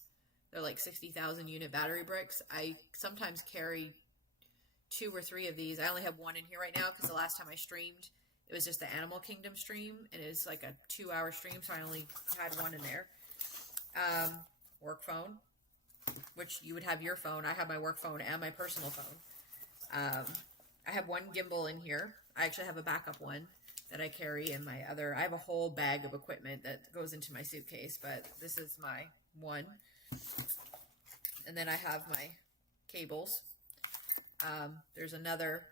They're like 60,000 unit battery bricks. I sometimes carry 2 or 3 of these. I only have one in here right now because the last time I streamed, it was just the Animal Kingdom stream, and it's like a 2-hour stream, so I only had one in there. Work phone, which you would have your phone. I have my work phone and my personal phone. I have one gimbal in here. I actually have a backup one that I carry in my other. I have a whole bag of equipment that goes into my suitcase, but this is my one. And then I have my cables. There's another.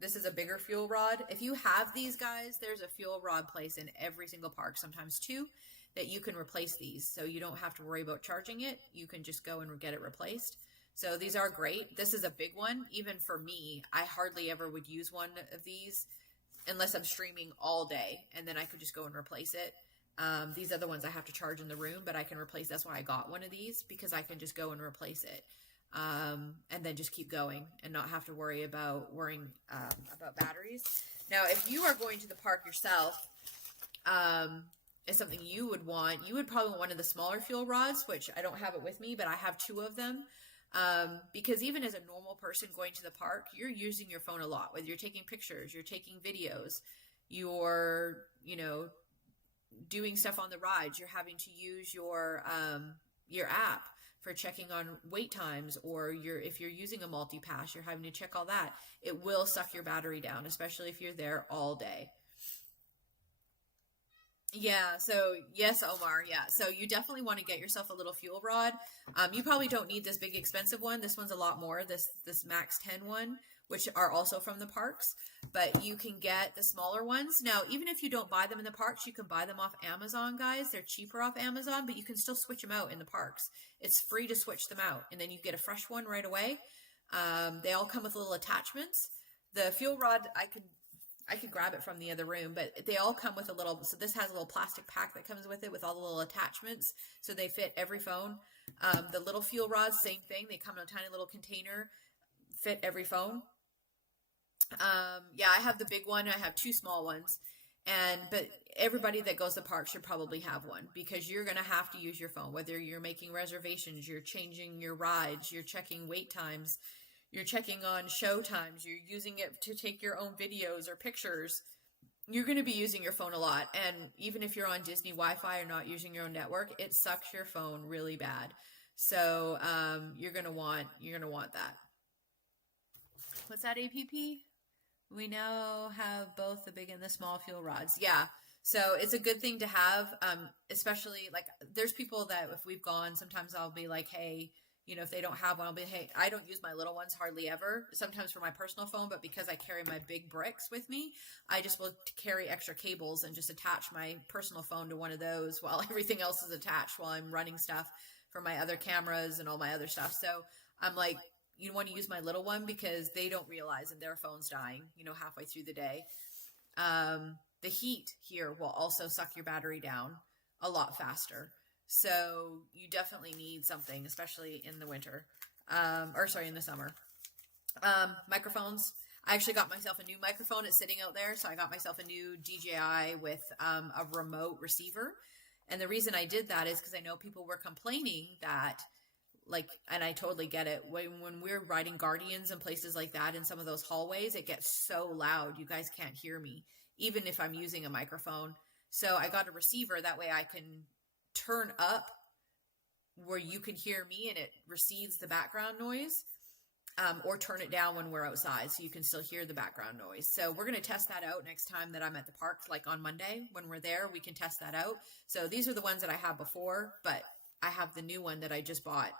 This is a bigger fuel rod. If you have these guys, there's a fuel rod place in every single park, sometimes 2, that you can replace these. So you don't have to worry about charging it. You can just go and get it replaced. So these are great. This is a big one. Even for me, I hardly ever would use one of these unless I'm streaming all day, and then I could just go and replace it. These other ones I have to charge in the room, but I can replace. That's why I got one of these, because I can just go and replace it. And then just keep going and not have to worry about about batteries. Now, if you are going to the park yourself, is something you would want. You would probably want one of the smaller fuel rods, which I don't have it with me, but I have 2 of them. Because even as a normal person going to the park, you're using your phone a lot. Whether you're taking pictures, you're taking videos, you're, doing stuff on the rides, you're having to use your app for checking on wait times, or if you're using a multi-pass, you're having to check all that. It will suck your battery down, especially if you're there all day. Yeah, so yes, Omar, yeah. So you definitely want to get yourself a little fuel rod. You probably don't need this big expensive one. This one's a lot more, this Max 10 one, which are also from the parks, but you can get the smaller ones. Now, even if you don't buy them in the parks, you can buy them off Amazon, guys. They're cheaper off Amazon, but you can still switch them out in the parks. It's free to switch them out, and then you get a fresh one right away. They all come with little attachments. The fuel rod, I could grab it from the other room, but they all come with so this has a little plastic pack that comes with it with all the little attachments, so they fit every phone. The little fuel rods, same thing. They come in a tiny little container, fit every phone. Yeah, I have the big one. I have 2 small ones, but everybody that goes to the park should probably have one, because you're going to have to use your phone, whether you're making reservations, you're changing your rides, you're checking wait times, you're checking on show times, you're using it to take your own videos or pictures. You're going to be using your phone a lot. And even if you're on Disney Wi-Fi or not using your own network, it sucks your phone really bad. So, you're going to want that. What's that, APP? We now have both the big and the small fuel rods. Yeah. So it's a good thing to have, especially like there's people that if we've gone, sometimes I'll be like, hey, if they don't have one, I'll be, hey, I don't use my little ones hardly ever, sometimes for my personal phone, but because I carry my big bricks with me, I just will carry extra cables and just attach my personal phone to one of those while everything else is attached while I'm running stuff for my other cameras and all my other stuff. So I'm like, you want to use my little one because they don't realize that their phone's dying, halfway through the day. The heat here will also suck your battery down a lot faster. So you definitely need something, especially in the winter, in the summer. Microphones. I actually got myself a new microphone. It's sitting out there. So I got myself a new DJI with a remote receiver. And the reason I did that is because I know people were complaining that, like, and I totally get it. When we're riding Guardians and places like that in some of those hallways, it gets so loud. You guys can't hear me, even if I'm using a microphone. So I got a receiver. That way I can turn up where you can hear me and it recedes the background noise, or turn it down when we're outside so you can still hear the background noise. So we're going to test that out next time that I'm at the park, like on Monday when we're there, we can test that out. So these are the ones that I had before, but I have the new one that I just bought.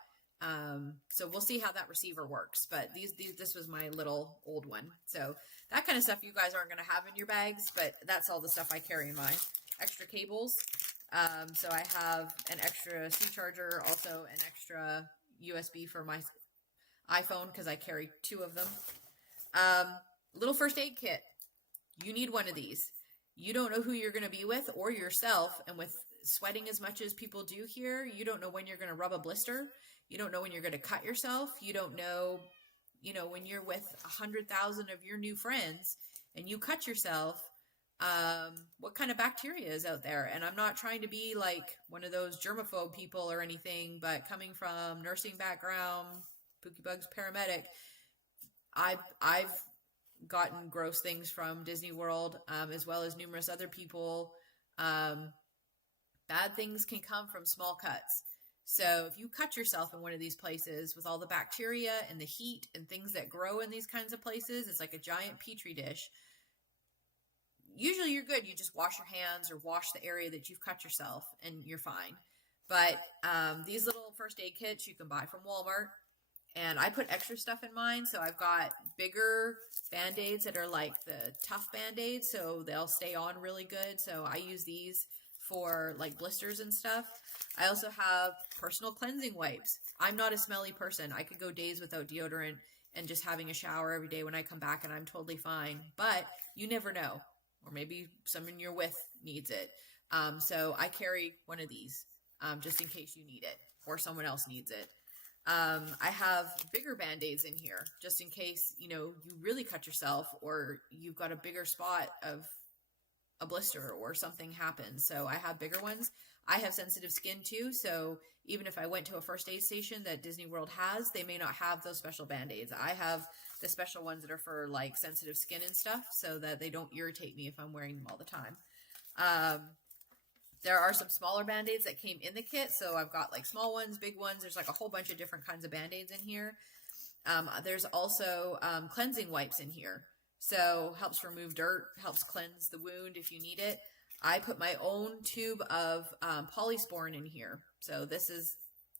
So we'll see how that receiver works, but this was my little old one. So that kind of stuff you guys aren't going to have in your bags, but that's all the stuff I carry in mine. Extra cables. So I have an extra C charger, also an extra USB for my iPhone because I carry 2 of them. Little first aid kit. You need one of these. You don't know who you're going to be with or yourself. And with sweating as much as people do here, you don't know when you're going to rub a blister. You don't know when you're going to cut yourself. You don't know, when you're with 100,000 of your new friends and you cut yourself, what kind of bacteria is out there. And I'm not trying to be like one of those germaphobe people or anything, but coming from nursing background, Pookie Bugs paramedic, I've gotten gross things from Disney World, as well as numerous other people. Bad things can come from small cuts. So if you cut yourself in one of these places with all the bacteria and the heat and things that grow in these kinds of places, it's like a giant petri dish. Usually you're good. You just wash your hands or wash the area that you've cut yourself and you're fine. But these little first aid kits you can buy from Walmart. And I put extra stuff in mine. So I've got bigger Band-Aids that are like the tough Band-Aids. So they'll stay on really good. So I use these for like blisters and stuff. I also have personal cleansing wipes. I'm not a smelly person. I could go days without deodorant and just having a shower every day when I come back and I'm totally fine. But you never know. Or maybe someone you're with needs it. So I carry one of these just in case you need it or someone else needs it. I have bigger Band-Aids in here just in case, you really cut yourself or you've got a bigger spot of a blister or something happens. So I have bigger ones. I have sensitive skin too. So even if I went to a first aid station that Disney World has, they may not have those special Band-Aids. I have the special ones that are for like sensitive skin and stuff so that they don't irritate me if I'm wearing them all the time. There are some smaller Band-Aids that came in the kit. So I've got like small ones, big ones. There's like a whole bunch of different kinds of Band-Aids in here. There's also cleansing wipes in here. So helps remove dirt, helps cleanse the wound if you need it. I put my own tube of polysporin in here. So this is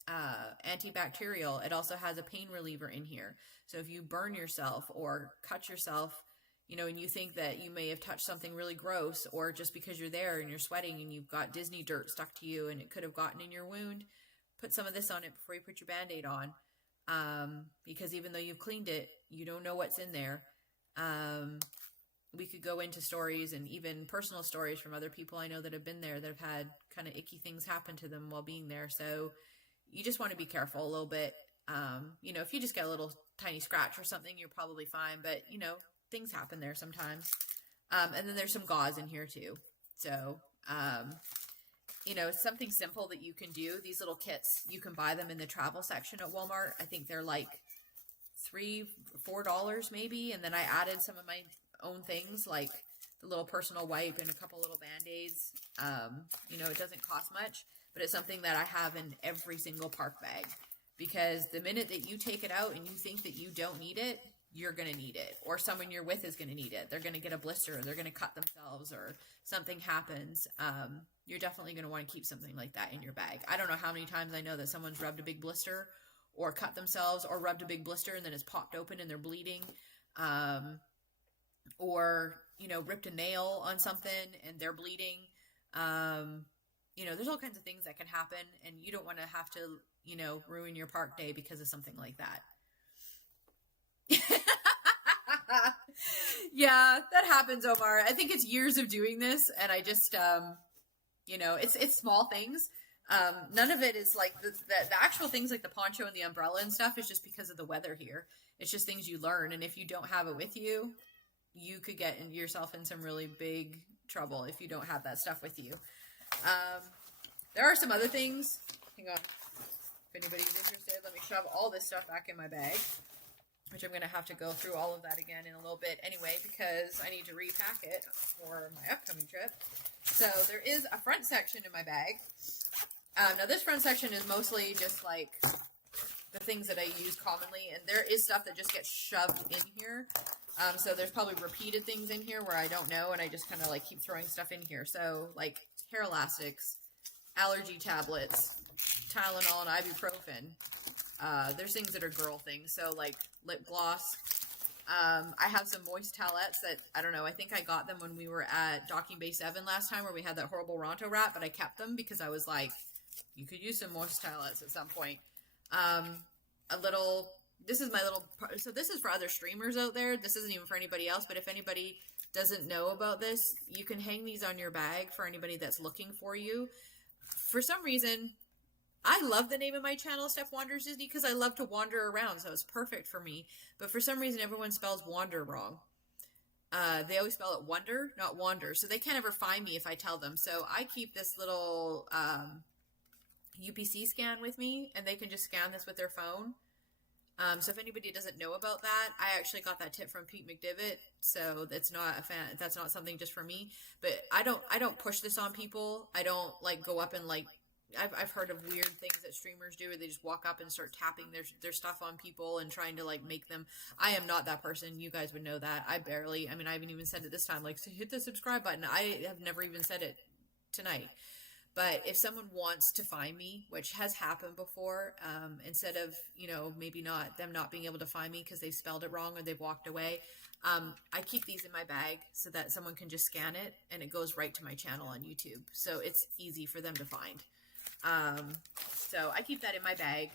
antibacterial. It also has a pain reliever in here. So if you burn yourself or cut yourself, and you think that you may have touched something really gross, or just because you're there and you're sweating and you've got Disney dirt stuck to you and it could have gotten in your wound, put some of this on it before you put your Band-Aid on. Because even though you've cleaned it, you don't know what's in there. We could go into stories and even personal stories from other people I know that have been there that have had kind of icky things happen to them while being there. So you just want to be careful a little bit. If you just get a little tiny scratch or something, you're probably fine. But, things happen there sometimes. And then there's some gauze in here too. So, it's something simple that you can do. These little kits, you can buy them in the travel section at Walmart. I think they're like $3-4 maybe. And then I added some of my own things like the little personal wipe and a couple little Band-Aids. It doesn't cost much, but it's something that I have in every single park bag, because the minute that you take it out and you think that you don't need it, you're going to need it, or someone you're with is going to need it. They're going to get a blister, or they're going to cut themselves, or something happens. You're definitely going to want to keep something like that in your bag. I don't know how many times I know that someone's rubbed a big blister or cut themselves or rubbed a big blister and then it's popped open and they're bleeding. Or, ripped a nail on something and they're bleeding. There's all kinds of things that can happen, and you don't want to have to, ruin your park day because of something like that. Yeah, that happens, Omar. I think it's years of doing this, and I just, it's small things. None of it is like the actual things like the poncho and the umbrella and stuff is just because of the weather here. It's just things you learn. And if you don't have it with you, you could get yourself in some really big trouble if you don't have that stuff with you. There are some other things. Hang on. If anybody's interested, let me shove all this stuff back in my bag, which I'm going to have to go through all of that again in a little bit anyway, because I need to repack it for my upcoming trip. So there is a front section in my bag. Now this front section is mostly just like the things that I use commonly, and there is stuff that just gets shoved in here. So there's probably repeated things in here where I don't know, and I just kind of like keep throwing stuff in here. So like hair elastics, allergy tablets, Tylenol and ibuprofen. There's things that are girl things. So like lip gloss. I have some moist towelettes that, I don't know, I think I got them when we were at Docking Bay 7 last time where we had that horrible Ronto wrap, but I kept them because I was like, you could use some moist towelettes at some point. This is my little, so this is for other streamers out there. This isn't even for anybody else, but if anybody doesn't know about this, you can hang these on your bag for anybody that's looking for you. For some reason, I love the name of my channel, Steph Wanders Disney, because I love to wander around, so it's perfect for me. But for some reason, everyone spells wander wrong. They always spell it wonder, not wander, so they can't ever find me if I tell them. So I keep this little UPC scan with me, and they can just scan this with their phone. So if anybody doesn't know about that, I actually got that tip from Pete McDivitt, so that's not something just for me. But I don't push this on people. I don't like go up and like, I've heard of weird things that streamers do where they just walk up and start tapping their stuff on people and trying to like make them. I am not that person. You guys would know that. I haven't even said it this time, like hit the subscribe button. I have never even said it tonight. But if someone wants to find me, which has happened before, instead of, maybe them not being able to find me because they spelled it wrong or they've walked away, I keep these in my bag so that someone can just scan it and it goes right to my channel on YouTube. So it's easy for them to find. So I keep that in my bag.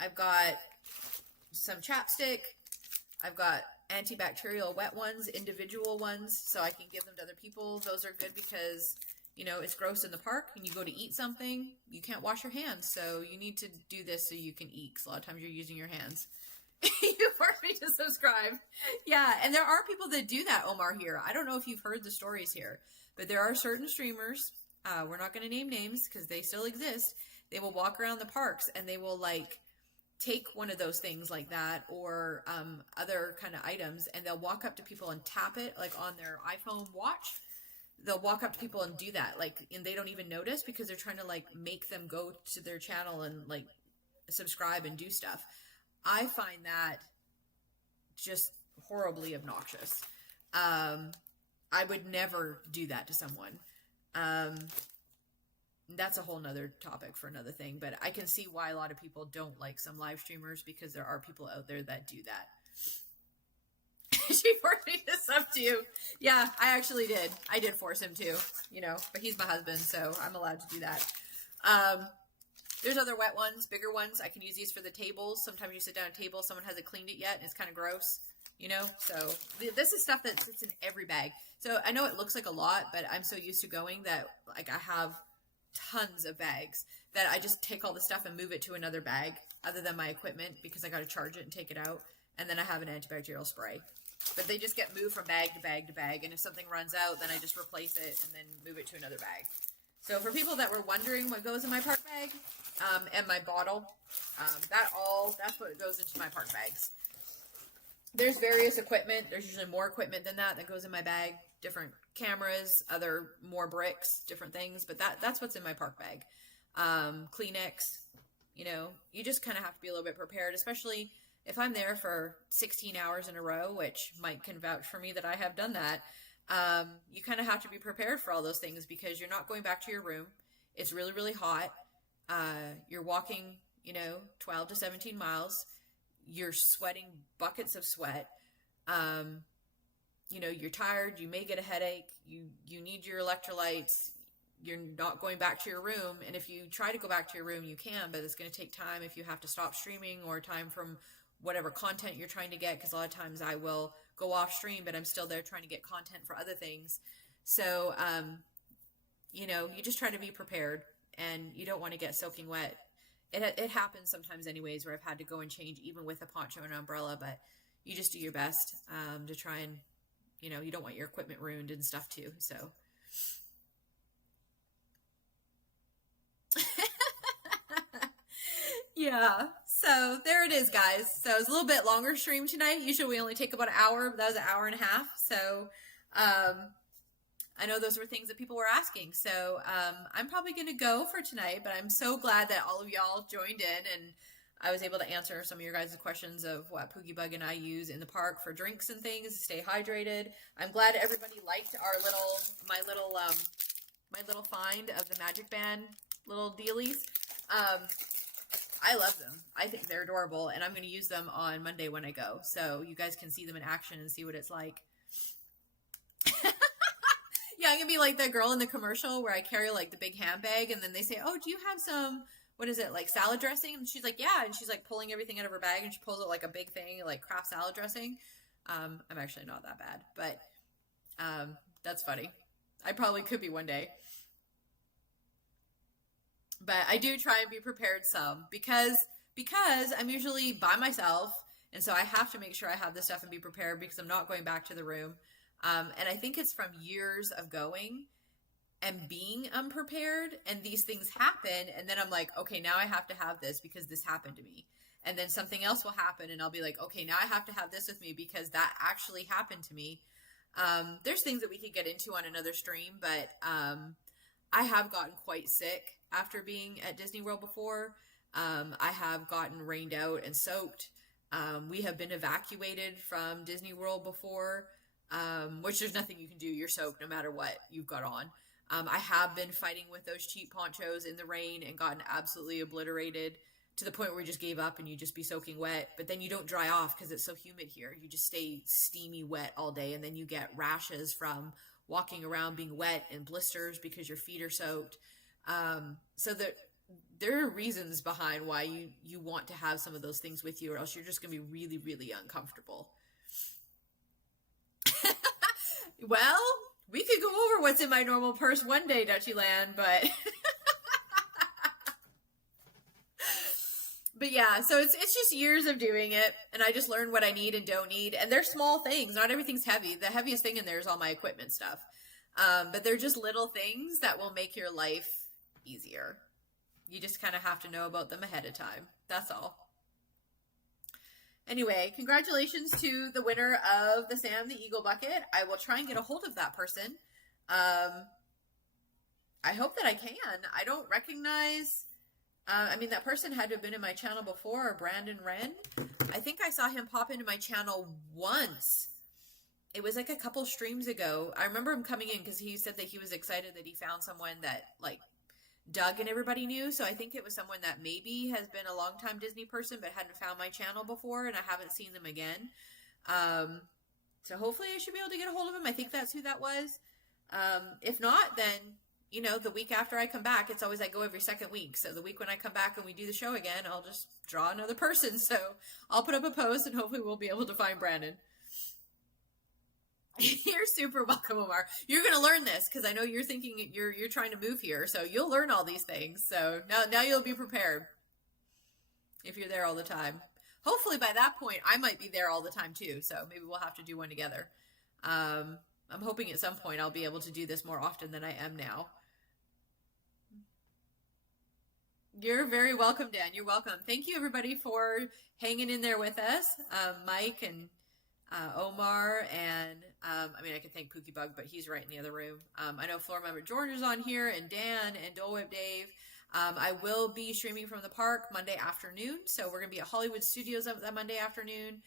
I've got some chapstick. I've got antibacterial wet ones, individual ones, so I can give them to other people. Those are good because, it's gross in the park and you go to eat something, you can't wash your hands. So you need to do this so you can eat, because a lot of times you're using your hands. You forced me to subscribe. Yeah, and there are people that do that, Omar, here. I don't know if you've heard the stories here, but there are certain streamers, we're not going to name names because they still exist. They will walk around the parks and they will like take one of those things like that or other kind of items, and they'll walk up to people and tap it like on their iPhone watch. They'll walk up to people and do that, like, and they don't even notice because they're trying to like make them go to their channel and like subscribe and do stuff. I find that just horribly obnoxious. I would never do that to someone. That's a whole nother topic for another thing, but I can see why a lot of people don't like some live streamers, because there are people out there that do that. She forced me to sub to you. Yeah, I actually did. I did force him to, but he's my husband, so I'm allowed to do that. There's other wet ones, bigger ones. I can use these for the tables. Sometimes you sit down at a table, someone hasn't cleaned it yet, and it's kind of gross, So this is stuff that sits in every bag. So I know it looks like a lot, but I'm so used to going that like I have tons of bags that I just take all the stuff and move it to another bag other than my equipment, because I got to charge it and take it out. And then I have an antibacterial spray, but they just get moved from bag to bag to bag. And if something runs out, then I just replace it and then move it to another bag. So for people that were wondering what goes in my park bag, and my bottle, that's what goes into my park bags. There's various equipment. There's usually more equipment than that goes in my bag. Different cameras, more bricks, different things. But that's what's in my park bag. Kleenex, you just kind of have to be a little bit prepared, especially if I'm there for 16 hours in a row, which Mike can vouch for me that I have done that. You kind of have to be prepared for all those things, because you're not going back to your room. It's really, really hot. You're walking, 12 to 17 miles. You're sweating buckets of sweat. You're tired. You may get a headache. You need your electrolytes. You're not going back to your room. And if you try to go back to your room, you can, but it's going to take time if you have to stop streaming, or time from whatever content you're trying to get. Because a lot of times I will go off stream, but I'm still there trying to get content for other things. So, you just try to be prepared, and you don't want to get soaking wet. it happens sometimes anyways, where I've had to go and change even with a poncho and umbrella, but you just do your best to try and, you know, you don't want your equipment ruined and stuff too. So yeah. So there it is, guys. So it was a little bit longer stream tonight. Usually we only take about an hour, but that was an hour and a half. So I know those were things that people were asking. So I'm probably going to go for tonight, but I'm so glad that all of y'all joined in and I was able to answer some of your guys' questions of what Poogie Bug and I use in the park for drinks and things to stay hydrated. I'm glad everybody liked my little find of the Magic Band little dealies. I love them. I think they're adorable, and I'm going to use them on Monday when I go, so you guys can see them in action and see what it's like. Yeah, I'm going to be like that girl in the commercial where I carry like the big handbag, and then they say, oh, do you have some, what is it, like salad dressing? And she's like, yeah, and she's like pulling everything out of her bag, and she pulls out like a big thing, like Kraft salad dressing. I'm actually not that bad, but that's funny. I probably could be one day. But I do try and be prepared some because I'm usually by myself, and so I have to make sure I have this stuff and be prepared because I'm not going back to the room. And I think it's from years of going and being unprepared, and these things happen, and then I'm like, okay, now I have to have this because this happened to me. And then something else will happen, and I'll be like, okay, now I have to have this with me because that actually happened to me. There's things that we could get into on another stream, but I have gotten quite sick after being at Disney World before. I have gotten rained out and soaked. We have been evacuated from Disney World before, which there's nothing you can do. You're soaked no matter what you've got on. I have been fighting with those cheap ponchos in the rain and gotten absolutely obliterated to the point where you just gave up and you just be soaking wet. But then you don't dry off because it's so humid here. You just stay steamy wet all day, and then you get rashes from walking around being wet and blisters because your feet are soaked. So there are reasons behind why you want to have some of those things with you, or else you're just going to be really, really uncomfortable. Well, we could go over what's in my normal purse one day, Dutchyland, but but yeah, so it's just years of doing it, and I just learned what I need and don't need, and they're small things. Not everything's heavy. The heaviest thing in there is all my equipment stuff. But they're just little things that will make your life easier. You just kind of have to know about them ahead of time. That's all. Anyway, congratulations to the winner of the Sam the Eagle bucket. I will try and get a hold of that person. I hope that I can. I don't recognize... I mean, that person had to have been in my channel before, Brandon Wren. I think I saw him pop into my channel once. It was like a couple streams ago. I remember him coming in because he said that he was excited that he found someone that, like, Doug and everybody knew. So I think it was someone that maybe has been a longtime Disney person but hadn't found my channel before, and I haven't seen them again. So hopefully I should be able to get a hold of him. I think that's who that was. If not, then... you know, the week after I come back, it's always I go every second week. So the week when I come back and we do the show again, I'll just draw another person. So I'll put up a post and hopefully we'll be able to find Brandon. You're super welcome, Omar. You're going to learn this because I know you're thinking you're trying to move here. So you'll learn all these things. So now you'll be prepared if you're there all the time. Hopefully by that point, I might be there all the time too. So maybe we'll have to do one together. I'm hoping at some point I'll be able to do this more often than I am now. You're very welcome, Dan. You're welcome. Thank you, everybody, for hanging in there with us. Mike and Omar, and I mean, I can thank Pookie Bug, but he's right in the other room. I know floor member George is on here, and Dan, and Dole Whip Dave. I will be streaming from the park Monday afternoon, so we're going to be at Hollywood Studios that Monday afternoon.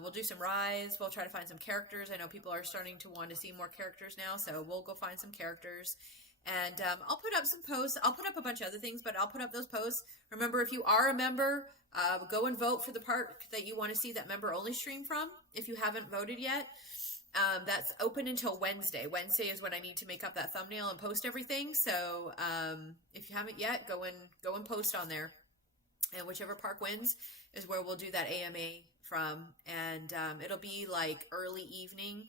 We'll do some rides. We'll try to find some characters. I know people are starting to want to see more characters now, so we'll go find some characters. And I'll put up some posts. I'll put up a bunch of other things, but I'll put up those posts. Remember, if you are a member, go and vote for the park that you want to see that member-only stream from, if you haven't voted yet. That's open until Wednesday. Wednesday is when I need to make up that thumbnail and post everything. So if you haven't yet, go and post on there. And whichever park wins is where we'll do that AMA from. And it'll be like early evening.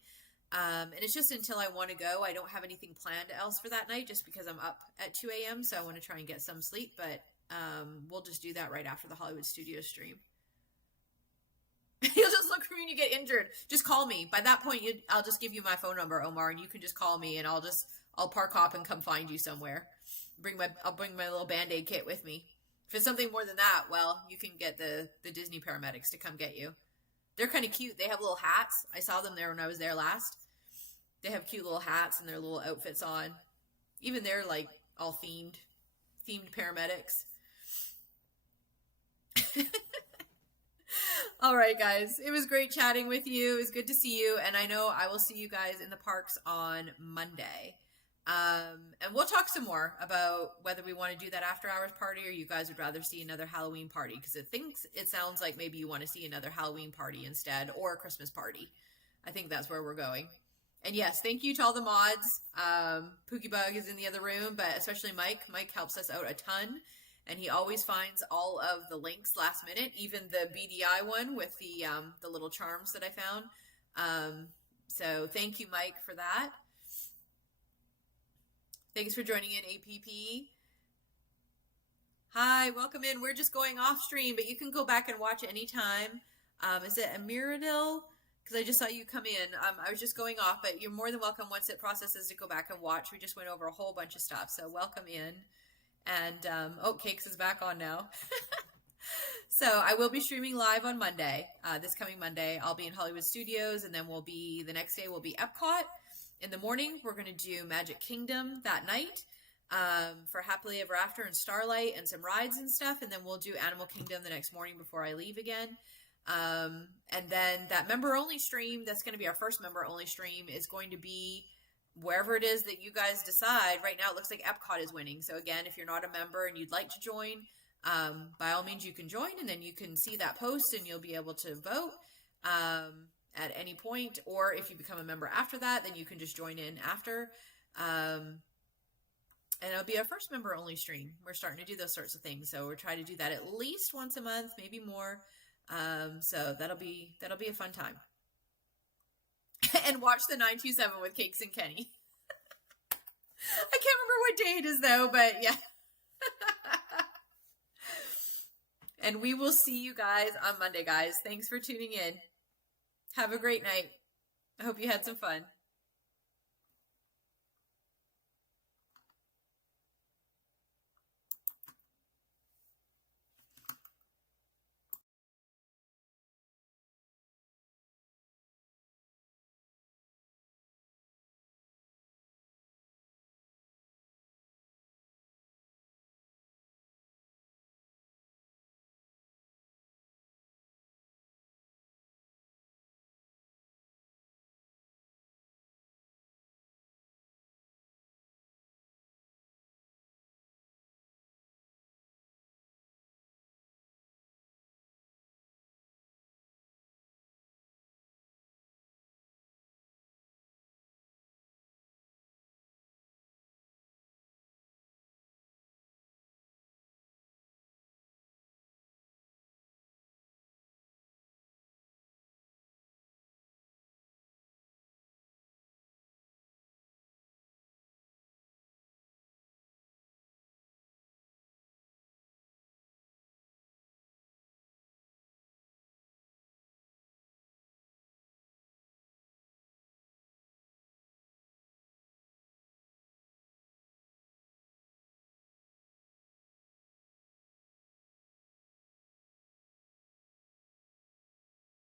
And it's just until I want to go. I don't have anything planned else for that night just because I'm up at 2 a.m. So I want to try and get some sleep. But we'll just do that right after the Hollywood Studios stream. You'll just look for me when you get injured. Just call me. By that point, I'll just give you my phone number, Omar, and you can just call me, and I'll park hop and come find you somewhere. I'll bring my little Band-Aid kit with me. If it's something more than that, well, you can get the Disney paramedics to come get you. They're kind of cute. They have little hats. I saw them there when I was there last. They have cute little hats and their little outfits on. Even they're like all themed paramedics. All right, guys. It was great chatting with you. It was good to see you. And I know I will see you guys in the parks on Monday. And we'll talk some more about whether we want to do that after hours party or you guys would rather see another Halloween party, because it sounds like maybe you want to see another Halloween party instead, or a Christmas party. I think that's where we're going. And yes, thank you to all the mods. Pookie Bug is in the other room, but especially Mike. Mike helps us out a ton, and he always finds all of the links last minute, even the BDI one with the little charms that I found. So thank you, Mike, for that. Thanks for joining in, APP. Hi, welcome in. We're just going off stream, but you can go back and watch anytime. Is it Amiradil? Because I just saw you come in. I was just going off, but you're more than welcome once it processes to go back and watch. We just went over a whole bunch of stuff, so welcome in. And, Cakes is back on now. So I will be streaming live on Monday, this coming Monday. I'll be in Hollywood Studios, and then the next day will be Epcot. In the morning, we're going to do Magic Kingdom that night for Happily Ever After and Starlight and some rides and stuff. And then we'll do Animal Kingdom the next morning before I leave again. And then that member-only stream, that's going to be our first member-only stream, is going to be wherever it is that you guys decide. Right now, it looks like Epcot is winning. So again, if you're not a member and you'd like to join, by all means, you can join. And then you can see that post and you'll be able to vote. At any point, or if you become a member after that, then you can just join in after. And it'll be our first member only stream. We're starting to do those sorts of things. So we're trying to do that at least once a month, maybe more. So that'll be a fun time. And watch the 927 with Cakes and Kenny. I can't remember what day it is though, but yeah. And we will see you guys on Monday, guys. Thanks for tuning in. Have a great night. I hope you had some fun.